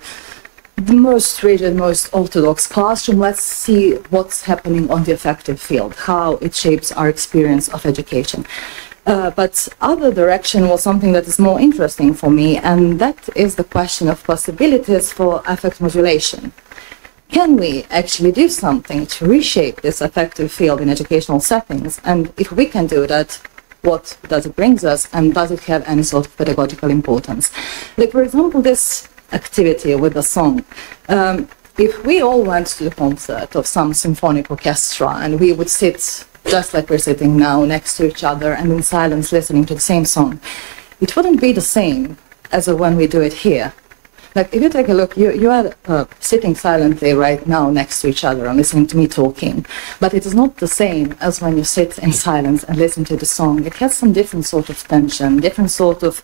the most rigid, most orthodox classroom, let's see what's happening on the affective field, how it shapes our experience of education. But other direction was something that is more interesting for me, and that is the question of possibilities for affect modulation. Can we actually do something to reshape this affective field in educational settings? And if we can do that, what does it bring us, and does it have any sort of pedagogical importance? Like, for example, this activity with the song. If we all went to the concert of some symphonic orchestra and we would sit just like we're sitting now next to each other and in silence listening to the same song, it wouldn't be the same as when we do it here. Like, if you take a look, you are sitting silently right now next to each other and listening to me talking, but it is not the same as when you sit in silence and listen to the song. It has some different sort of tension, different sort of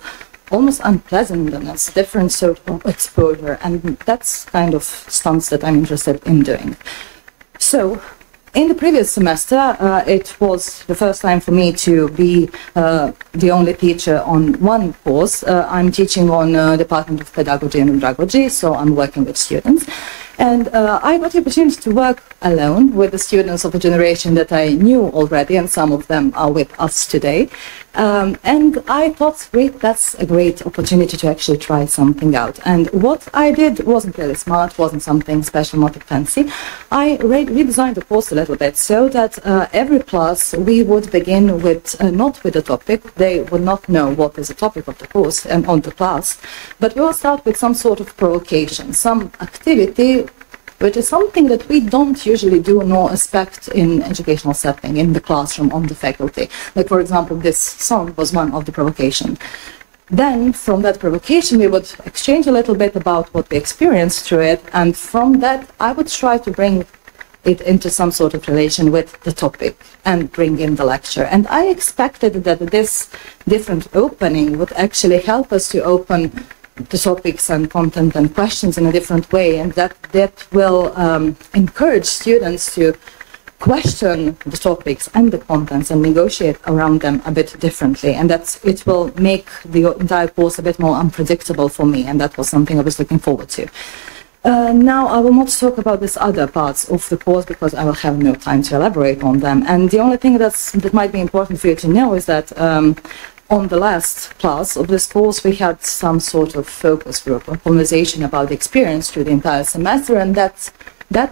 almost unpleasantness, different sort of exposure, and that's kind of stunts that I'm interested in doing. So, in the previous semester, it was the first time for me to be the only teacher on one course. I'm teaching on Department of Pedagogy and Andragogy, so I'm working with students. And I got the opportunity to work alone with the students of a generation that I knew already, and some of them are with us today. And I thought, great, that's a great opportunity to actually try something out. And what I did wasn't really smart, wasn't something special, not fancy. I redesigned the course a little bit so that every class we would begin with, not with the topic, they would not know what is the topic of the course and on the class, but we will start with some sort of provocation, some activity which is something that we don't usually do nor expect in educational setting, in the classroom, on the faculty. Like, for example, this song was one of the provocation. Then, from that provocation, we would exchange a little bit about what we experienced through it, and from that, I would try to bring it into some sort of relation with the topic and bring in the lecture. And I expected that this different opening would actually help us to open the topics and content and questions in a different way, and that will encourage students to question the topics and the contents and negotiate around them a bit differently, and it will make the entire course a bit more unpredictable for me, and that was something I was looking forward to. Now I will not talk about these other parts of the course because I will have no time to elaborate on them, and the only thing that might be important for you to know is that on the last class of this course, we had some sort of focus group, a conversation about the experience through the entire semester, and that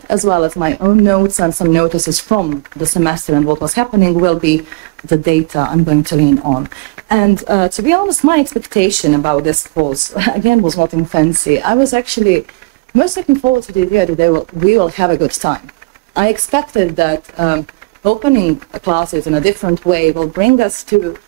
as well as my own notes and some notices from the semester and what was happening will be the data I'm going to lean on. And to be honest, my expectation about this course, again, was nothing fancy. I was actually most looking forward to the idea that we will have a good time. I expected that opening classes in a different way will bring us to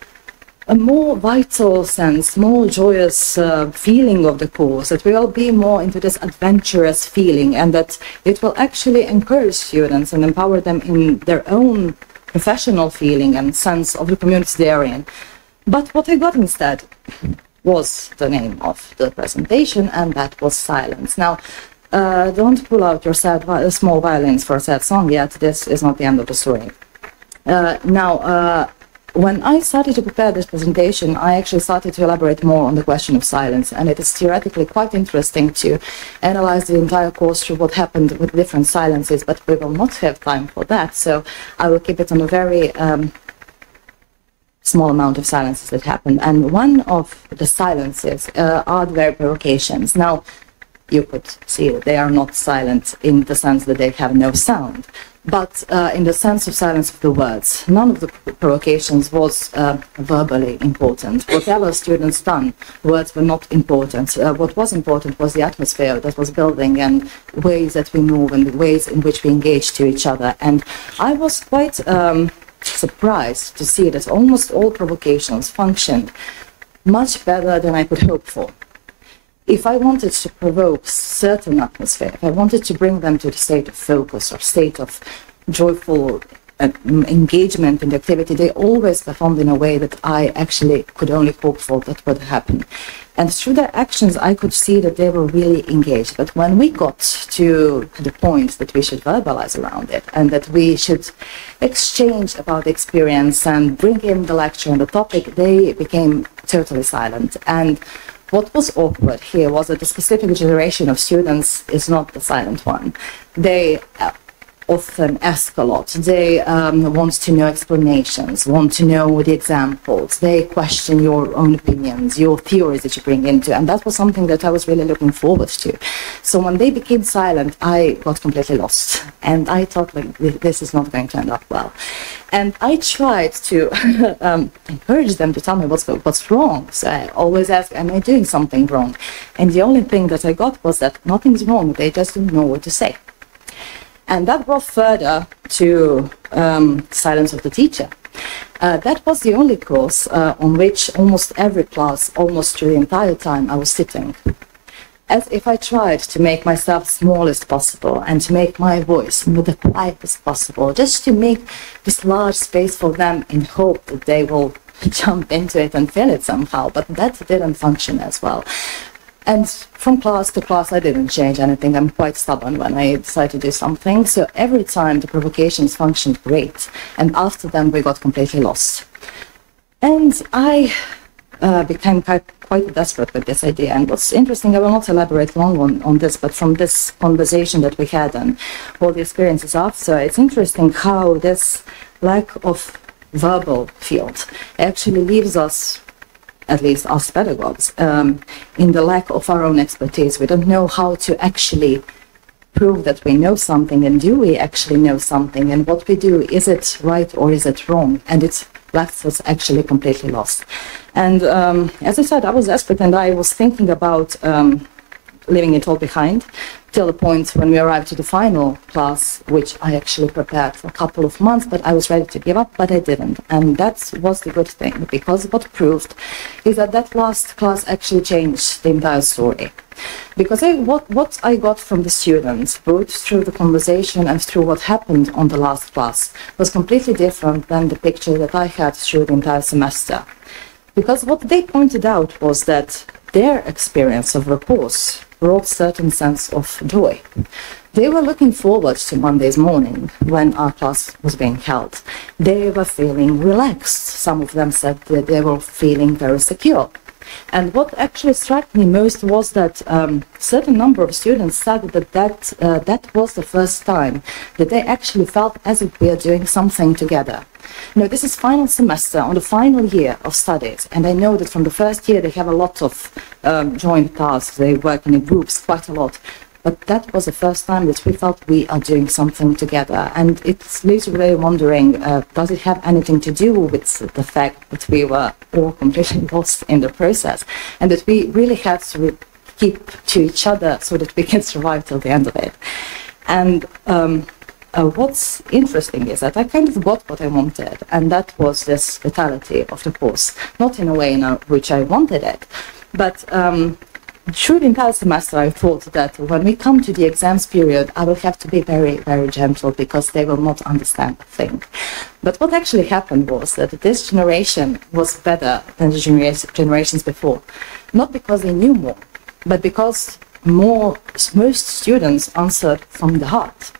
a more vital sense, more joyous feeling of the course, that we will be more into this adventurous feeling, and that it will actually encourage students and empower them in their own professional feeling and sense of the community they're in. But what I got instead was the name of the presentation, and that was silence. Now, don't pull out your small violins for a sad song yet. This is not the end of the story. When I started to prepare this presentation, I actually started to elaborate more on the question of silence, and it is theoretically quite interesting to analyze the entire course through what happened with different silences, but we will not have time for that, so I will keep it on a very small amount of silences that happened. And one of the silences are the very provocations. Now, you could see that they are not silent in the sense that they have no sound, but in the sense of silence of the words. None of the provocations was verbally important. Whatever students done, words were not important. What was important was the atmosphere that was building and ways that we move and the ways in which we engage to each other. And I was quite surprised to see that almost all provocations functioned much better than I could hope for. If I wanted to provoke certain atmosphere, if I wanted to bring them to the state of focus or state of joyful engagement in the activity, they always performed in a way that I actually could only hope for that would happen. And through their actions, I could see that they were really engaged. But when we got to the point that we should verbalize around it and that we should exchange about the experience and bring in the lecture and the topic, they became totally silent. And what was awkward here was that the specific generation of students is not the silent one. They often ask a lot. They want to know explanations, want to know the examples. They question your own opinions, your theories that you bring into, and that was something that I was really looking forward to. So when they became silent, I got completely lost, and I thought, like, this is not going to end up well. And I tried to encourage them to tell me what's wrong. So I always ask, am I doing something wrong? And the only thing that I got was that nothing's wrong, they just don't know what to say. And that brought further to silence of the teacher. That was the only course on which almost every class, almost through the entire time I was sitting, as if I tried to make myself small as possible and to make my voice the quietest possible, just to make this large space for them in hope that they will jump into it and fill it somehow. But that didn't function as well. And from class to class, I didn't change anything. I'm quite stubborn when I decide to do something. So every time the provocations functioned great. And after them, we got completely lost. And I became quite desperate with this idea. And what's interesting, I will not elaborate long on this, but from this conversation that we had and all the experiences after, it's interesting how this lack of verbal field actually leaves us, at least us pedagogues, in the lack of our own expertise. We don't know how to actually prove that we know something, and do we actually know something, and what we do, is it right or is it wrong? And it's left us actually completely lost. And as I said, I was desperate, and I was thinking about leaving it all behind till the point when we arrived to the final class, which I actually prepared for a couple of months, but I was ready to give up, but I didn't. And that was the good thing, because what proved is that that last class actually changed the entire story. Because what I got from the students, both through the conversation and through what happened on the last class, was completely different than the picture that I had through the entire semester. Because what they pointed out was that their experience of the course brought certain sense of joy. They were looking forward to Monday's morning when our class was being held. They were feeling relaxed. Some of them said that they were feeling very secure. And what actually struck me most was that a certain number of students said that was the first time that they actually felt as if we are doing something together. Now, this is final semester, on the final year of studies, and I know that from the first year they have a lot of joint tasks, they work in groups quite a lot. But that was the first time that we felt we are doing something together. And it leaves me wondering, does it have anything to do with the fact that we were all completely lost in the process, and that we really had to keep to each other so that we can survive till the end of it? And what's interesting is that I kind of got what I wanted, and that was this vitality of the course. Not in a way in which I wanted it, but through the entire semester, I thought that when we come to the exams period, I will have to be very, very gentle, because they will not understand a thing. But what actually happened was that this generation was better than the generations before. Not because they knew more, but because most students answered from the heart.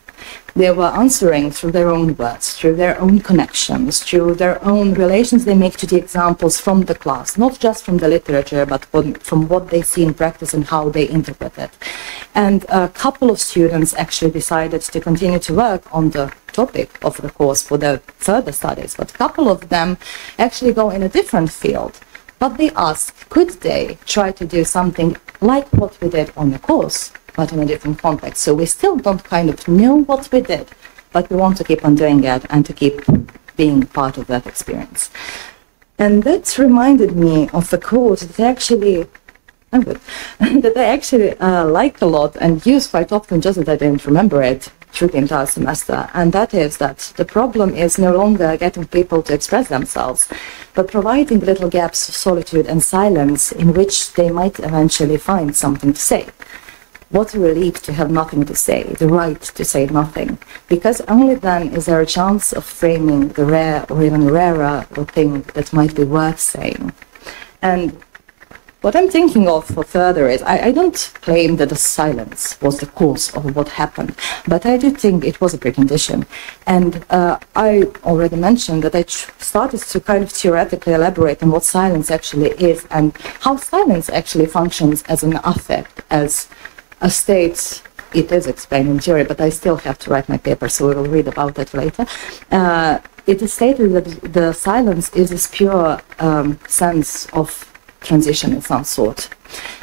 They were answering through their own words, through their own connections, through their own relations they make to the examples from the class, not just from the literature, but from what they see in practice and how they interpret it. And a couple of students actually decided to continue to work on the topic of the course for their further studies, but a couple of them actually go in a different field. But they asked, could they try to do something like what we did on the course, but in a different context? So we still don't kind of know what we did, but we want to keep on doing it and to keep being part of that experience. And that reminded me of a quote that I actually like a lot and use quite often, just that I didn't remember it through the entire semester. And that is that the problem is no longer getting people to express themselves, but providing little gaps of solitude and silence in which they might eventually find something to say. What a relief to have nothing to say, the right to say nothing, because only then is there a chance of framing the rare or even rarer thing that might be worth saying. And what I'm thinking of for further is, I don't claim that the silence was the cause of what happened, but I do think it was a precondition. And I already mentioned that I started to kind of theoretically elaborate on what silence actually is and how silence actually functions as an affect, as a state. It is explained in theory, but I still have to write my paper, so we will read about it later. It is stated that the silence is this pure sense of transition of some sort.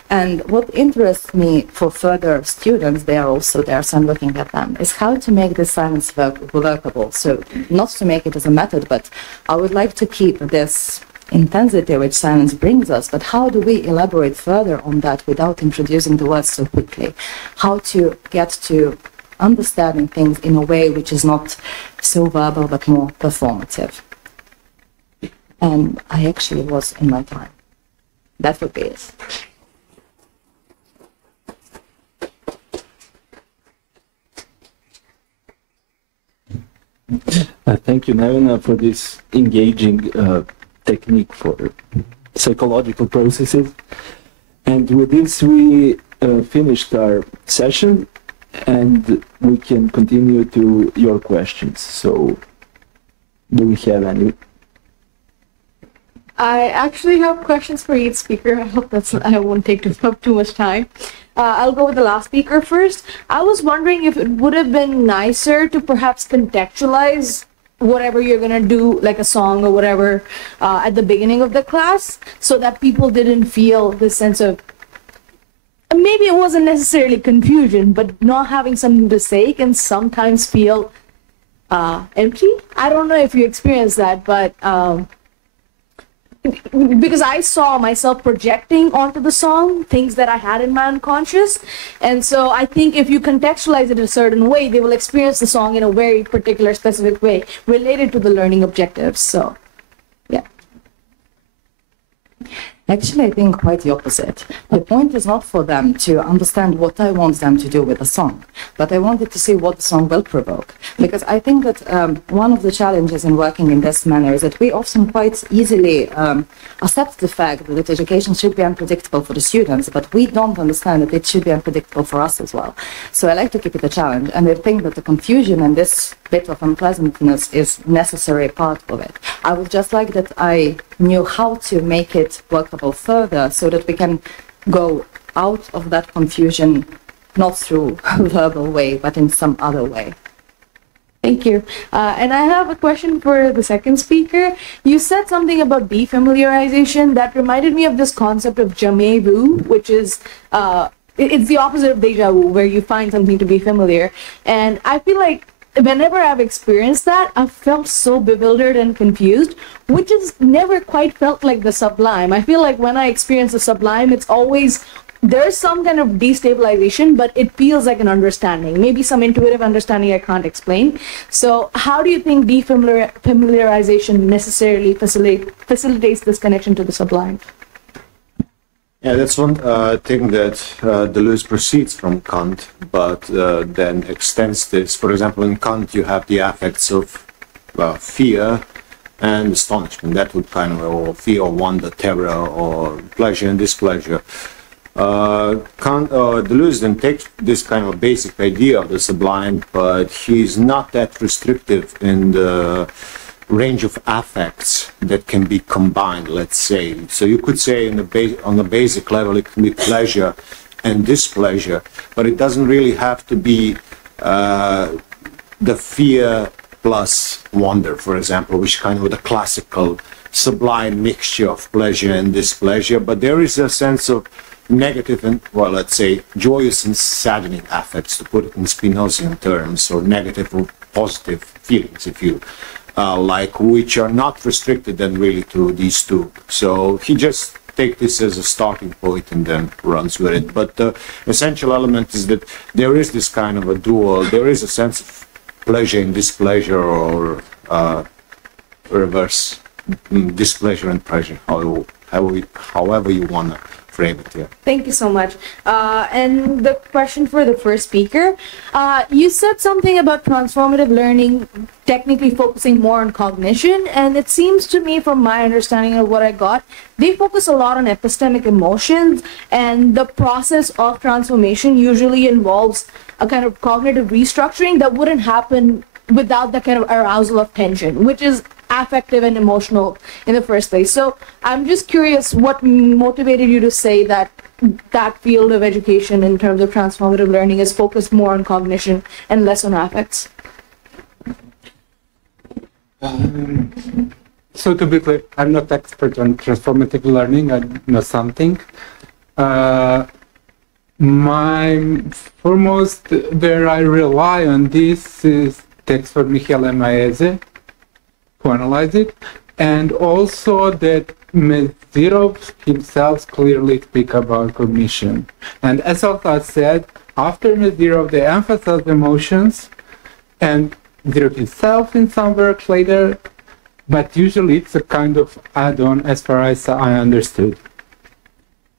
And what interests me for further students, they are also there, so I'm looking at them, is how to make this silence workable. So not to make it as a method, but I would like to keep this intensity which silence brings us, but how do we elaborate further on that without introducing the words so quickly? How to get to understanding things in a way which is not so verbal but more performative. And I actually was in my time. That would be it. Thank you, Nevena, for this engaging technique for psychological processes. And with this, we finished our session, and we can continue to your questions. So, do we have any? I actually have questions for each speaker. I hope I won't take up too much time. I'll go with the last speaker first. I was wondering if it would have been nicer to perhaps contextualize whatever you're going to do, like a song or whatever, at the beginning of the class, so that people didn't feel this sense of, maybe it wasn't necessarily confusion, but not having something to say can sometimes feel empty. I don't know if you experienced that, but because I saw myself projecting onto the song things that I had in my unconscious, and so I think if you contextualize it a certain way, they will experience the song in a very particular, specific way related to the learning objectives. So, yeah. Actually, I think quite the opposite. The point is not for them to understand what I want them to do with the song, but I wanted to see what the song will provoke. Because I think that one of the challenges in working in this manner is that we often quite easily accept the fact that education should be unpredictable for the students, but we don't understand that it should be unpredictable for us as well. So I like to keep it a challenge, and I think that the confusion and this bit of unpleasantness is necessary part of it. I would just like that I knew how to make it workable further so that we can go out of that confusion, not through a verbal way, but in some other way. Thank you. And I have a question for the second speaker. You said something about defamiliarization that reminded me of this concept of jamais vu, which is, it's the opposite of deja vu, where you find something to be familiar. And I feel like whenever I've experienced that, I've felt so bewildered and confused, which has never quite felt like the Sublime. I feel like when I experience the Sublime, it's always, there's some kind of destabilization, but it feels like an understanding, maybe some intuitive understanding I can't explain. So how do you think defamiliarization necessarily facilitates this connection to the Sublime? Yeah, that's one thing that Deleuze proceeds from Kant, but then extends this. For example, in Kant, you have the affects of fear and astonishment. That would kind of, or fear, or wonder, terror, or pleasure and displeasure. Deleuze then takes this kind of basic idea of the sublime, but he's not that restrictive in the range of affects that can be combined, let's say. So you could say on the basic level it can be pleasure and displeasure, but it doesn't really have to be the fear plus wonder, for example, which kind of the classical sublime mixture of pleasure and displeasure, but there is a sense of negative and, well, let's say, joyous and saddening affects, to put it in Spinozian terms, or negative or positive feelings, if you like, which are not restricted then really to these two. So he just takes this as a starting point and then runs with it. But the essential element is that there is this kind of a dual, there is a sense of pleasure and displeasure, or reverse, displeasure and pleasure, however you want to frame it. Yeah. Thank you so much. And the question for the first speaker, you said something about transformative learning technically focusing more on cognition, and it seems to me, from my understanding of what I got, they focus a lot on epistemic emotions, and the process of transformation usually involves a kind of cognitive restructuring that wouldn't happen without the kind of arousal of tension, which is affective and emotional in the first place. So I'm just curious, what motivated you to say that that field of education in terms of transformative learning is focused more on cognition and less on affects? So to be clear, I'm not expert on transformative learning. I know something. My foremost, where I rely on this is text for Michel Maese, who analyze it, and also that Mezirov himself clearly speak about cognition. And as Alta said, after Mezirov they emphasize emotions, and Mezirov himself in some work later, but usually it's a kind of add-on as far as I understood.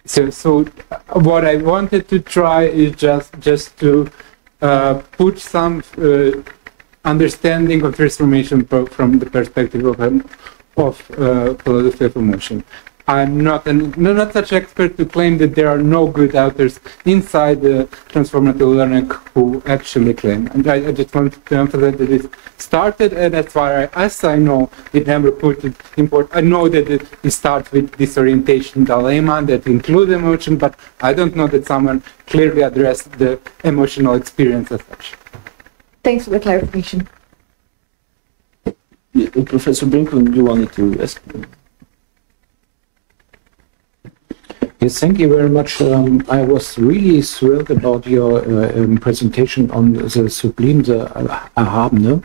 So what I wanted to try is just to put some understanding of transformation from the perspective of philosophy of emotion. I'm not such an expert to claim that there are no good authors inside the transformative learning who actually claim. And I just want to emphasize that it started, and as far as I know, it never put it import. I know that it starts with disorientation dilemma that includes emotion, but I don't know that someone clearly addressed the emotional experience as such. Thanks for the clarification. Professor Brinkman, you wanted to ask? Yes, thank you very much. I was really thrilled about your presentation on the Sublime, the Erhabene.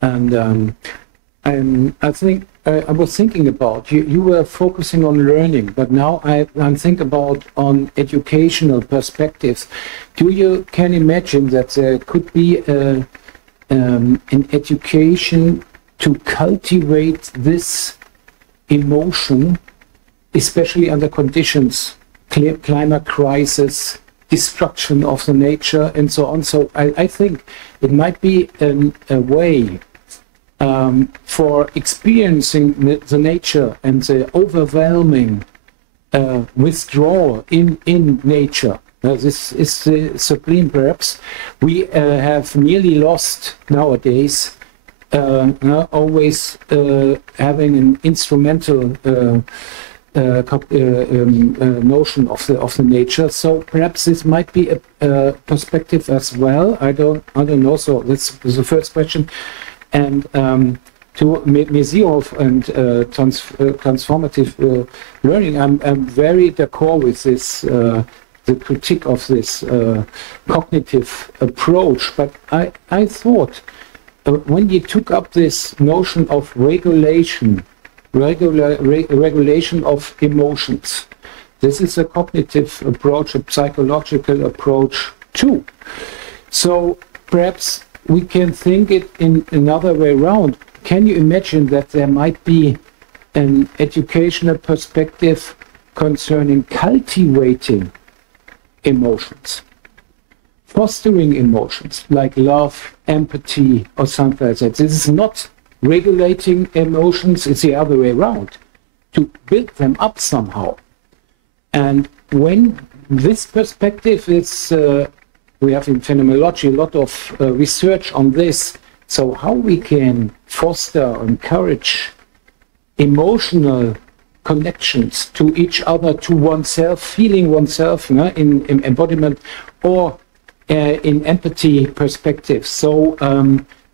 And I think I was thinking about, you were focusing on learning, but now I'm thinking about on educational perspectives. Can you imagine that there could be an education to cultivate this emotion, especially under conditions, climate crisis, destruction of the nature, and so on. So I think it might be a way for experiencing the nature and the overwhelming withdrawal in nature. This is the Sublime, perhaps. We have nearly lost nowadays always having an instrumental notion of the nature. So perhaps this might be a perspective as well. I don't know. So that's the first question. And to Mezirov and transformative learning, I'm very d'accord with this. The critique of this cognitive approach, but I thought when you took up this notion of regulation of emotions, this is a cognitive approach, a psychological approach too. So perhaps we can think it in another way around. Can you imagine that there might be an educational perspective concerning cultivating emotions, fostering emotions like love, empathy, or something like that? This is not regulating emotions, it's the other way around, to build them up somehow. And when this perspective is, we have in phenomenology a lot of research on this, so how we can foster, encourage emotional connections to each other, to oneself, feeling oneself in embodiment or in empathy perspective. So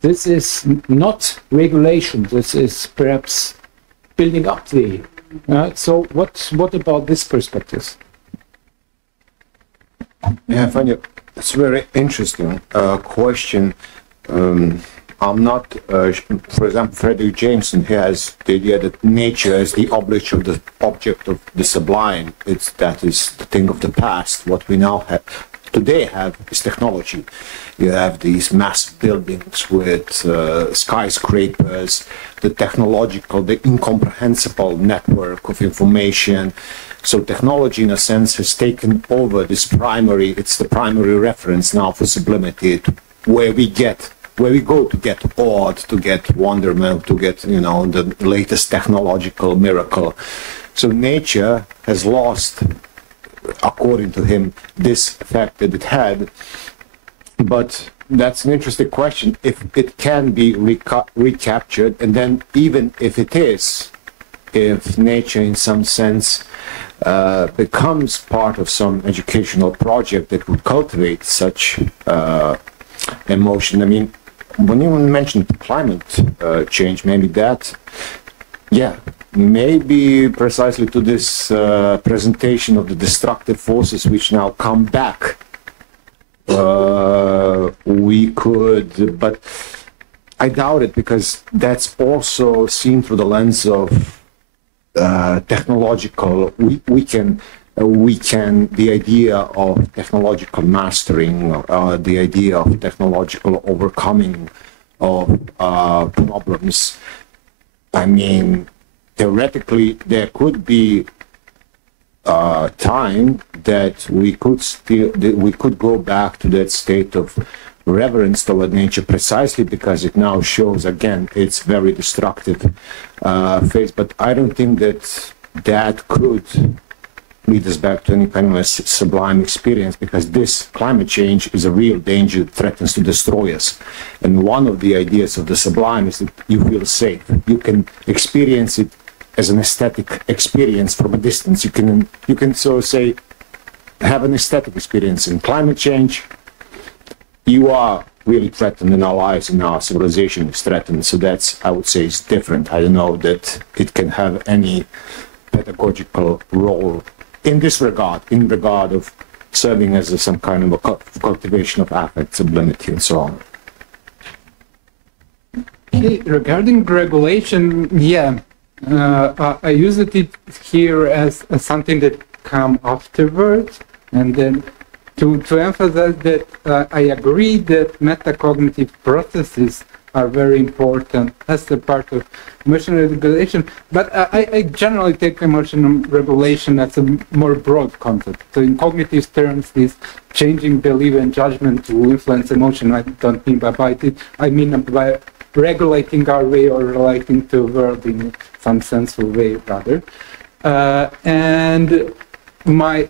this is not regulation, this is perhaps building up the... so what about this perspective? Yeah, I find it's a very interesting question. I'm not, for example, Frederick Jameson, he has the idea that nature is the object of the sublime. That is the thing of the past. What we now have today is technology. You have these massive buildings with skyscrapers, the technological, the incomprehensible network of information. So technology, in a sense, has taken over this primary. It's the primary reference now for sublimity, where we go to get awed, to get wonderment, to get, the latest technological miracle. So nature has lost, according to him, this effect that it had. But that's an interesting question, if it can be recaptured, and then even if it is, if nature in some sense becomes part of some educational project that would cultivate such emotion. I mean, when you mentioned climate change, maybe that, maybe precisely to this presentation of the destructive forces which now come back, we could, but I doubt it, because that's also seen through the lens of technological, the idea of technological mastering, the idea of technological overcoming of problems. I mean, theoretically, there could be time that we could go back to that state of reverence toward nature, precisely because it now shows again its very destructive phase. But I don't think that could lead us back to any kind of a sublime experience, because this climate change is a real danger that threatens to destroy us. And one of the ideas of the sublime is that you feel safe. You can experience it as an aesthetic experience from a distance. You can so say have an aesthetic experience. In climate change, you are really threatened in our lives and our civilization is threatened. So that's, I would say, is different. I don't know that it can have any pedagogical role in this regard, in regard of serving as some kind of a cultivation of affect, sublimity, and so on. Okay, regarding regulation, yeah, I use it here as something that come afterwards, and then to emphasize that I agree that metacognitive processes are very important as a part of emotional regulation, but I generally take emotional regulation as a more broad concept. So in cognitive terms, this changing belief and judgment to influence emotion, I don't mean by it, I mean by regulating our way or relating to the world in some sensible way, rather. And my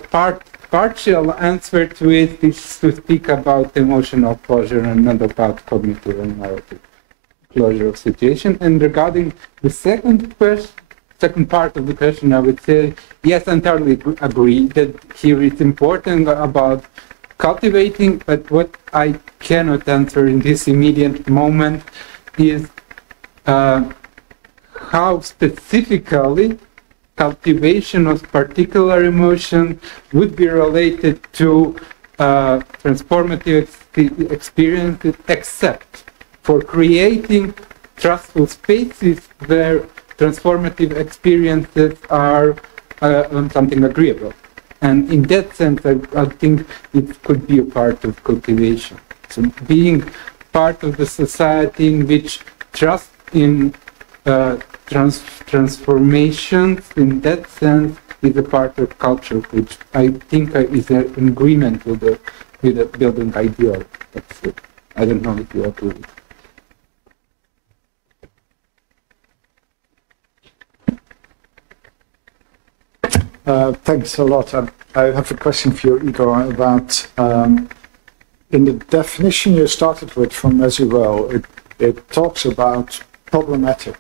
partial answer to it is to speak about emotional closure and not about cognitive and narrative closure of situation. And regarding the second part of the question, I would say, yes, I entirely agree that here it's important about cultivating, but what I cannot answer in this immediate moment is how specifically cultivation of particular emotion would be related to transformative experiences, except for creating trustful spaces where transformative experiences are something agreeable. And in that sense, I think it could be a part of cultivation. So being part of the society in which trust in transformations, in that sense, is a part of culture, which I think is an agreement with the building ideal. That's it. I don't know if you agree. Thanks a lot. I have a question for you, Igor, about in the definition you started with from Mezirow, it talks about problematic.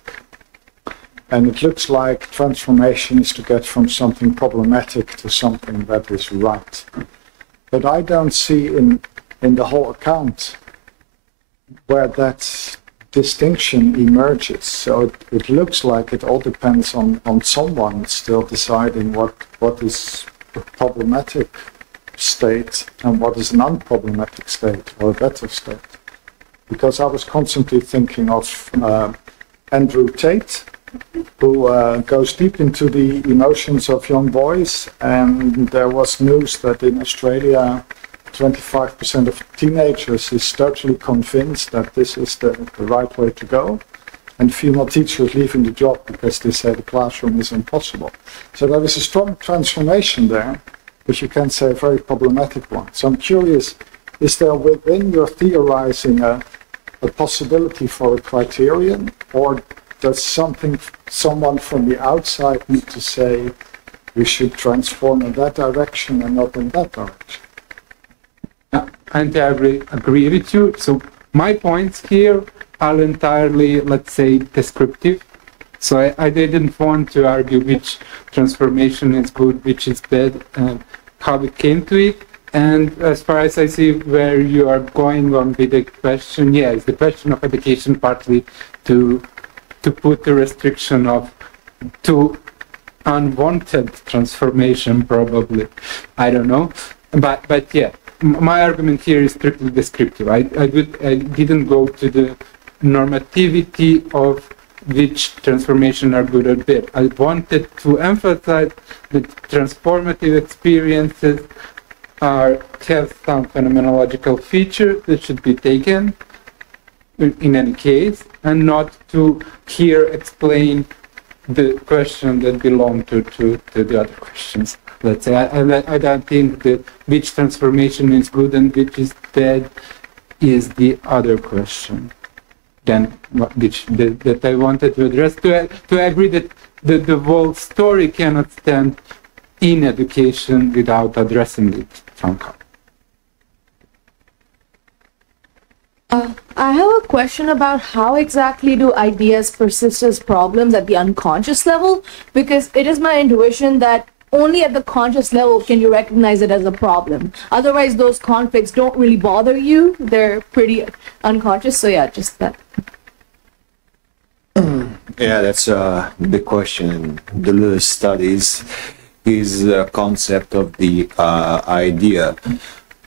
And it looks like transformation is to get from something problematic to something that is right. But I don't see in the whole account where that distinction emerges. So it looks like it all depends on someone still deciding what is a problematic state and what is an unproblematic state or a better state. Because I was constantly thinking of Andrew Tate, who goes deep into the emotions of young boys, and there was news that in Australia 25% of teenagers is totally convinced that this is the right way to go, and female teachers leaving the job because they say the classroom is impossible. So there is a strong transformation there, which you can say a very problematic one. So I'm curious, is there within your theorizing a possibility for a criterion, or does someone from the outside need to say we should transform in that direction and not in that direction? I entirely agree with you. So my points here are entirely, let's say, descriptive. So I didn't want to argue which transformation is good, which is bad, how we came to it. And as far as I see where you are going on with the question, yeah, it's the question of education partly to put the restriction of to unwanted transformation, probably. I don't know. But yeah, my argument here is strictly descriptive. I didn't go to the normativity of which transformation are good or bad. I wanted to emphasize that transformative experiences have some phenomenological features that should be taken in any case, and not to here explain the question that belong to the other questions. Let's say I don't think that which transformation is good and which is bad is the other question. Then that I wanted to address, to agree that the whole story cannot stand in education without addressing it somehow. I have a question about how exactly do ideas persist as problems at the unconscious level, because it is my intuition that only at the conscious level can you recognize it as a problem. Otherwise, those conflicts don't really bother you. They're pretty unconscious. So yeah, just that. Yeah, that's a big question in Deleuze studies, is the concept of the idea.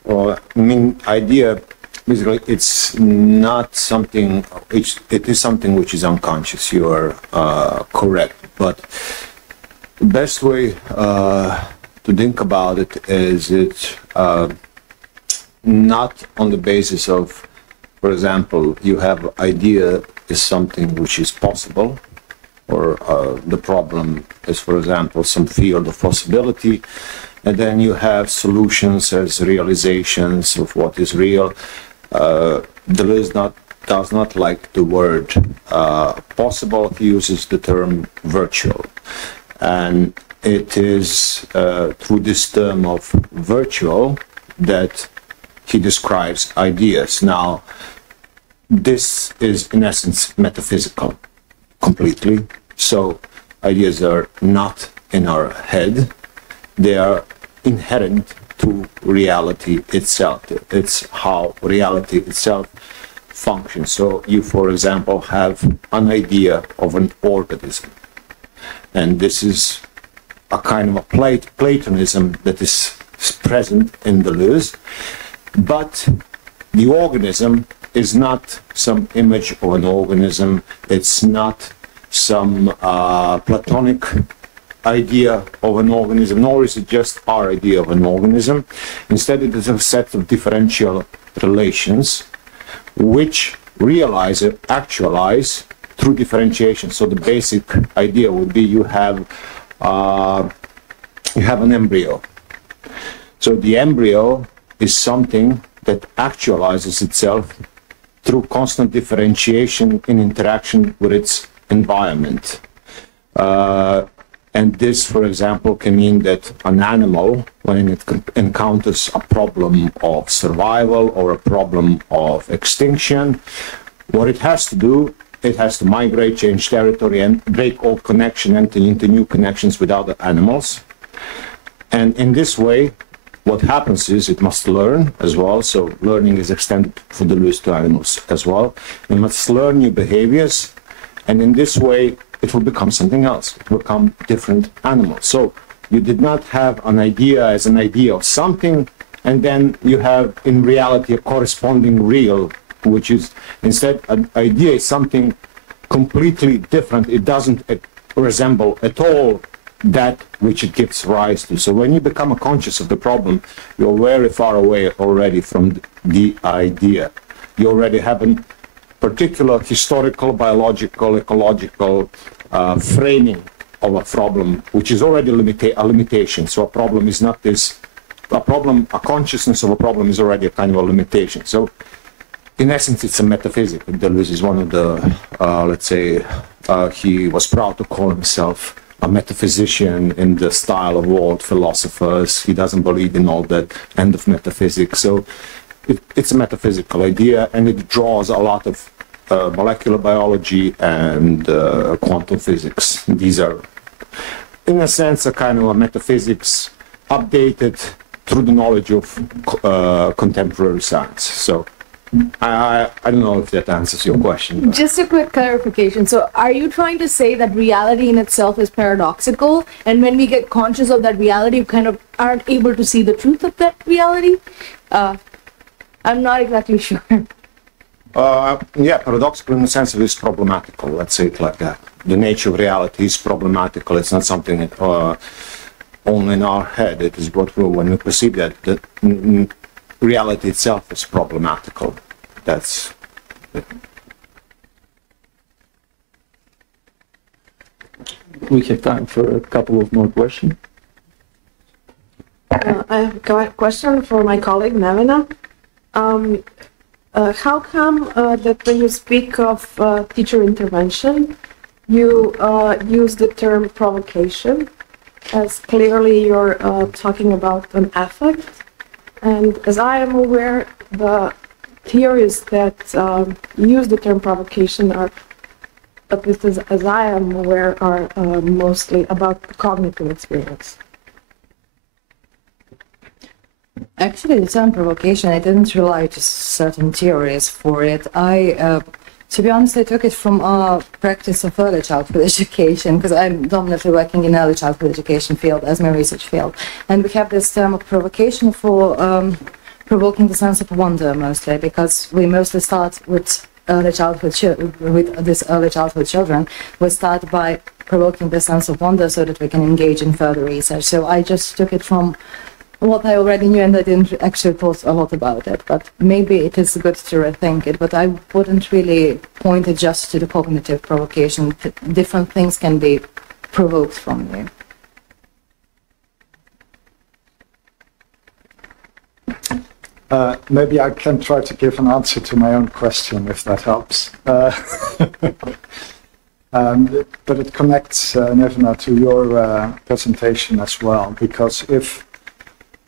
Well, I mean, idea, basically, it's not something, it is something which is unconscious, you are correct, but the best way to think about it is it's not on the basis of, for example, you have idea is something which is possible, or the problem is, for example, some field of possibility, and then you have solutions as realizations of what is real. Deleuze does not like the word possible. He uses the term virtual, and it is through this term of virtual that he describes ideas. Now, this is in essence metaphysical completely. So ideas are not in our head, they are inherent to reality itself. It's how reality itself functions. So you, for example, have an idea of an organism, and this is a kind of a Platonism that is present in Deleuze, but the organism is not some image of an organism, it's not some Platonic idea of an organism, nor is it just our idea of an organism. Instead, it is a set of differential relations which realize or actualize through differentiation. So the basic idea would be you have an embryo. So the embryo is something that actualizes itself through constant differentiation in interaction with its environment. And this, for example, can mean that an animal, when it encounters a problem of survival or a problem of extinction, what it has to do, it has to migrate, change territory, and break old connection, enter into new connections with other animals. And in this way, what happens is it must learn as well. So learning is extended for Deleuze to animals as well. It must learn new behaviors, and in this way, it will become something else. It will become different animals. So you did not have an idea as an idea of something, and then you have in reality a corresponding real, which is instead an idea is something completely different. It doesn't resemble at all that which it gives rise to. So when you become conscious of the problem, you're very far away already from the idea. You already have a particular historical, biological, ecological framing of a problem, which is already a limitation. So a problem is not this, a consciousness of a problem is already a kind of a limitation. So in essence, it's a metaphysic. Deleuze is one of the, let's say, he was proud to call himself a metaphysician in the style of world philosophers. He doesn't believe in all that end of metaphysics. So it's a metaphysical idea, and it draws a lot of molecular biology and quantum physics. These are, in a sense, a kind of a metaphysics updated through the knowledge of contemporary science. So I don't know if that answers your question. Just a quick clarification. So are you trying to say that reality in itself is paradoxical, and when we get conscious of that reality, we kind of aren't able to see the truth of that reality? I'm not exactly sure. Yeah, paradoxical in the sense of it's problematical, let's say it like that. The nature of reality is problematical. It's not something only in our head. It is what when we perceive that reality itself is problematical. That's it. We have time for a couple of more questions. I have a question for my colleague Nevena. How come that when you speak of teacher intervention, you use the term provocation, as clearly you're talking about an affect? And as I am aware, the theories that use the term provocation are, at least as I am aware, are mostly about the cognitive experience. Actually, the term provocation, I didn't rely to certain theories for it. To be honest, I took it from our practice of early childhood education, because I'm dominantly working in early childhood education field as my research field. And we have this term of provocation for provoking the sense of wonder mostly, because we mostly start with early childhood children. We start by provoking the sense of wonder so that we can engage in further research. So I just took it from what I already knew, and I didn't actually thought a lot about it. But maybe it is good to rethink it. But I wouldn't really point it just to the cognitive provocation. Different things can be provoked from you. Maybe I can try to give an answer to my own question, if that helps. But it connects, Nevena, to your presentation as well, because if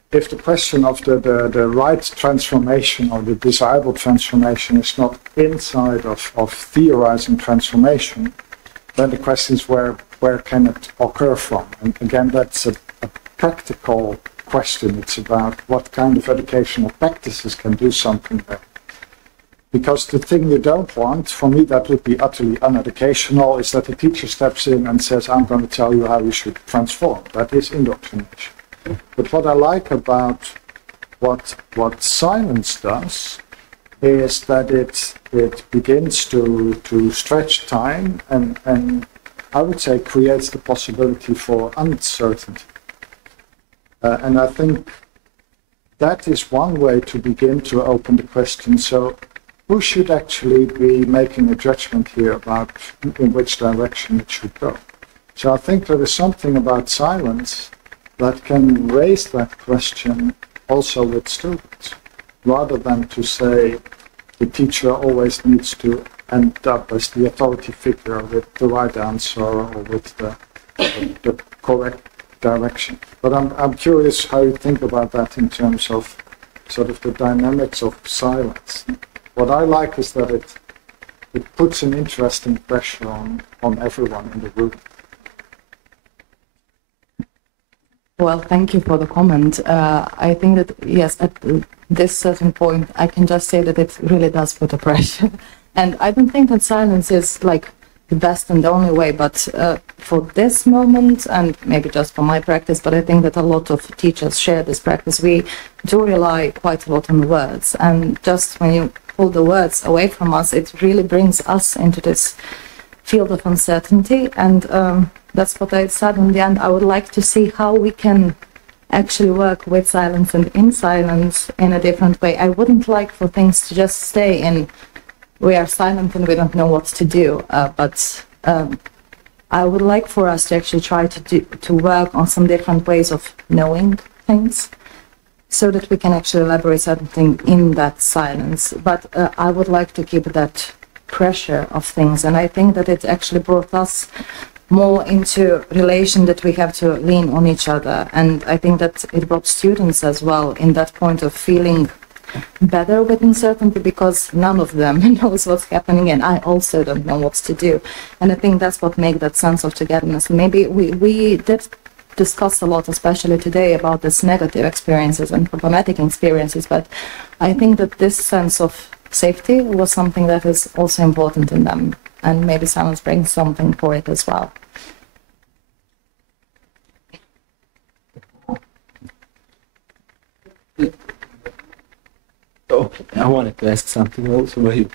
the question of the right transformation or the desirable transformation is not inside of theorizing transformation, then the question is where can it occur from? And again, that's a practical question. It's about what kind of educational practices can do something there. Because the thing you don't want, for me that would be utterly uneducational, is that the teacher steps in and says, I'm going to tell you how you should transform. That is indoctrination. But what I like about what silence does is that it begins to stretch time and I would say creates the possibility for uncertainty. And I think that is one way to begin to open the question. So who should actually be making a judgment here about in which direction it should go? So I think there is something about silence that can raise that question also with students, rather than to say the teacher always needs to end up as the authority figure with the right answer or with the correct direction. But I'm curious how you think about that in terms of sort of the dynamics of silence. What I like is that it puts an interesting pressure on everyone in the room. Well, thank you for the comment. I think that, yes, at this certain point, I can just say that it really does put a pressure. And I don't think that silence is like the best and the only way, but for this moment, and maybe just for my practice, but I think that a lot of teachers share this practice, we do rely quite a lot on words. And just when you pull the words away from us, it really brings us into this field of uncertainty. And that's what I said in the end. I would like to see how we can actually work with silence and in silence in a different way. I wouldn't like for things to just stay in, we are silent and we don't know what to do. But I would like for us to actually try to work on some different ways of knowing things, so that we can actually elaborate something in that silence. But I would like to keep that pressure of things, and I think that it actually brought us more into relation that we have to lean on each other. And I think that it brought students as well in that point of feeling better with uncertainty, because none of them knows what's happening, and I also don't know what to do. And I think that's what makes that sense of togetherness. Maybe we did discuss a lot, especially today, about this negative experiences and problematic experiences, but I think that this sense of safety was something that is also important in them, and maybe silence brings something for it as well. Oh, I wanted to ask something also. Okay,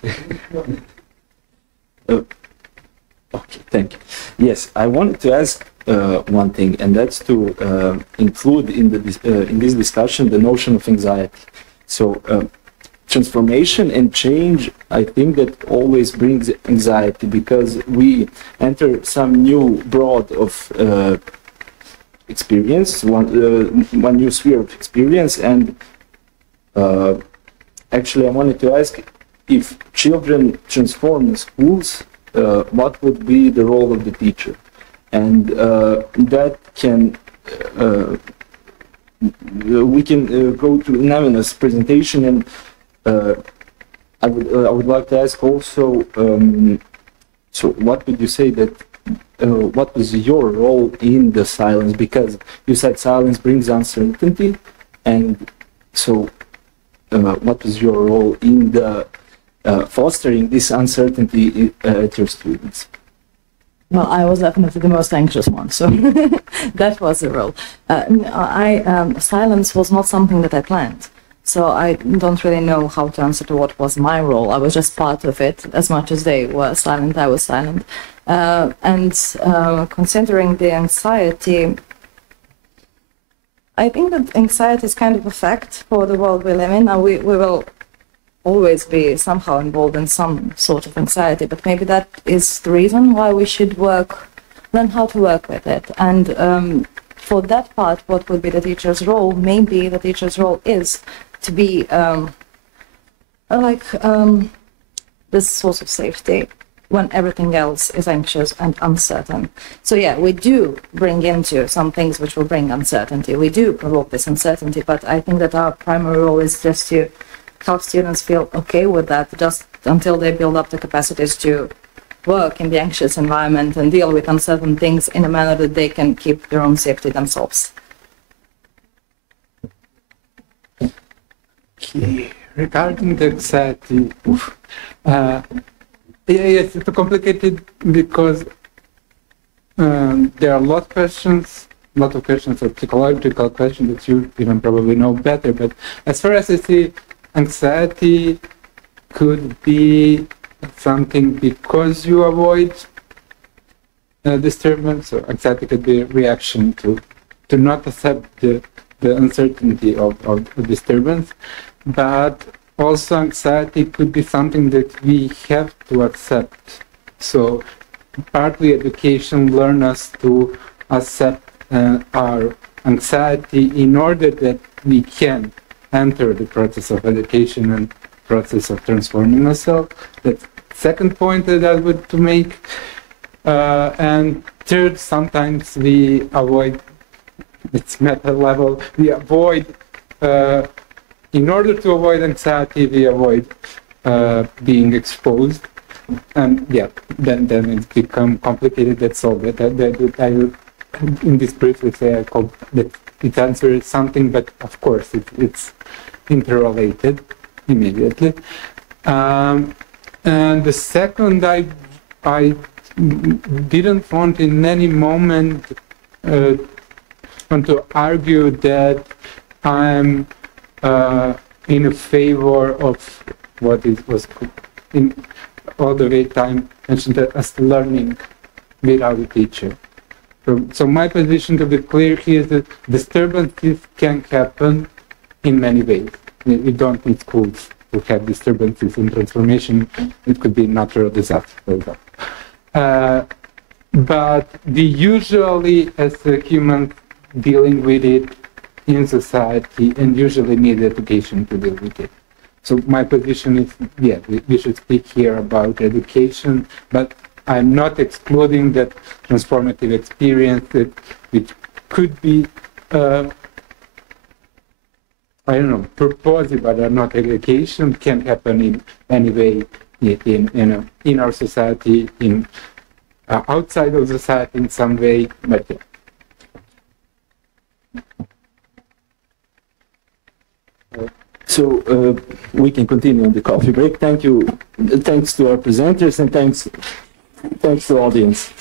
thank you. Yes, I wanted to ask one thing, and that's to include in this discussion the notion of anxiety. So, transformation and change, I think that always brings anxiety, because we enter some new broad of experience, one new sphere of experience, and actually I wanted to ask, if children transform in schools, what would be the role of the teacher? And that can we can go to Nevena's presentation, and I would like to ask also, so what would you say that what was your role in the silence? Because you said silence brings uncertainty, and So, what was your role in the fostering this uncertainty at your students? Well, I was definitely the most anxious one, so that was the role. Silence was not something that I planned, so I don't really know how to answer to what was my role. I was just part of it. As much as they were silent, I was silent. Considering the anxiety, I think that anxiety is kind of a fact for the world we live in. Now we will always be somehow involved in some sort of anxiety, but maybe that is the reason why we should learn how to work with it. And for that part, what would be the teacher's role? Maybe the teacher's role is to be this source of safety when everything else is anxious and uncertain. So yeah, we do bring into some things which will bring uncertainty. We do provoke this uncertainty, but I think that our primary role is just to help students feel okay with that, just until they build up the capacities to work in the anxious environment and deal with uncertain things in a manner that they can keep their own safety themselves. Okay. Regarding the anxiety, yes, it's complicated because there are a lot of questions or psychological questions that you even probably know better. But as far as I see, anxiety could be something because you avoid disturbance, or anxiety could be a reaction to not accept the uncertainty of disturbance. But also anxiety could be something that we have to accept. So partly education learns us to accept our anxiety in order that we can enter the process of education and process of transforming ourselves. That's second point that I would to make. And third, sometimes we avoid, it's meta level, we avoid, in order to avoid anxiety, we avoid being exposed. And yeah, then it's become complicated. That's all that I in this briefly say I call that it answers something, but of course it's interrelated immediately. And the second, I didn't want in any moment want to argue that I'm in a favor of what was in all the way time mentioned as learning without a teacher. So my position, to be clear here, is that disturbances can happen in many ways. We don't need schools to have disturbances in transformation. It could be natural disaster, for example. But we usually, as humans, dealing with it in society, and usually need education to deal with it. So my position is, yeah, we should speak here about education, but I'm not excluding that transformative experience which could be, I don't know, proposed but are not education, can happen in any way in our society, in outside of society in some way, but yeah. So we can continue on the coffee break. Thank you. Thanks to our presenters and thanks to the audience.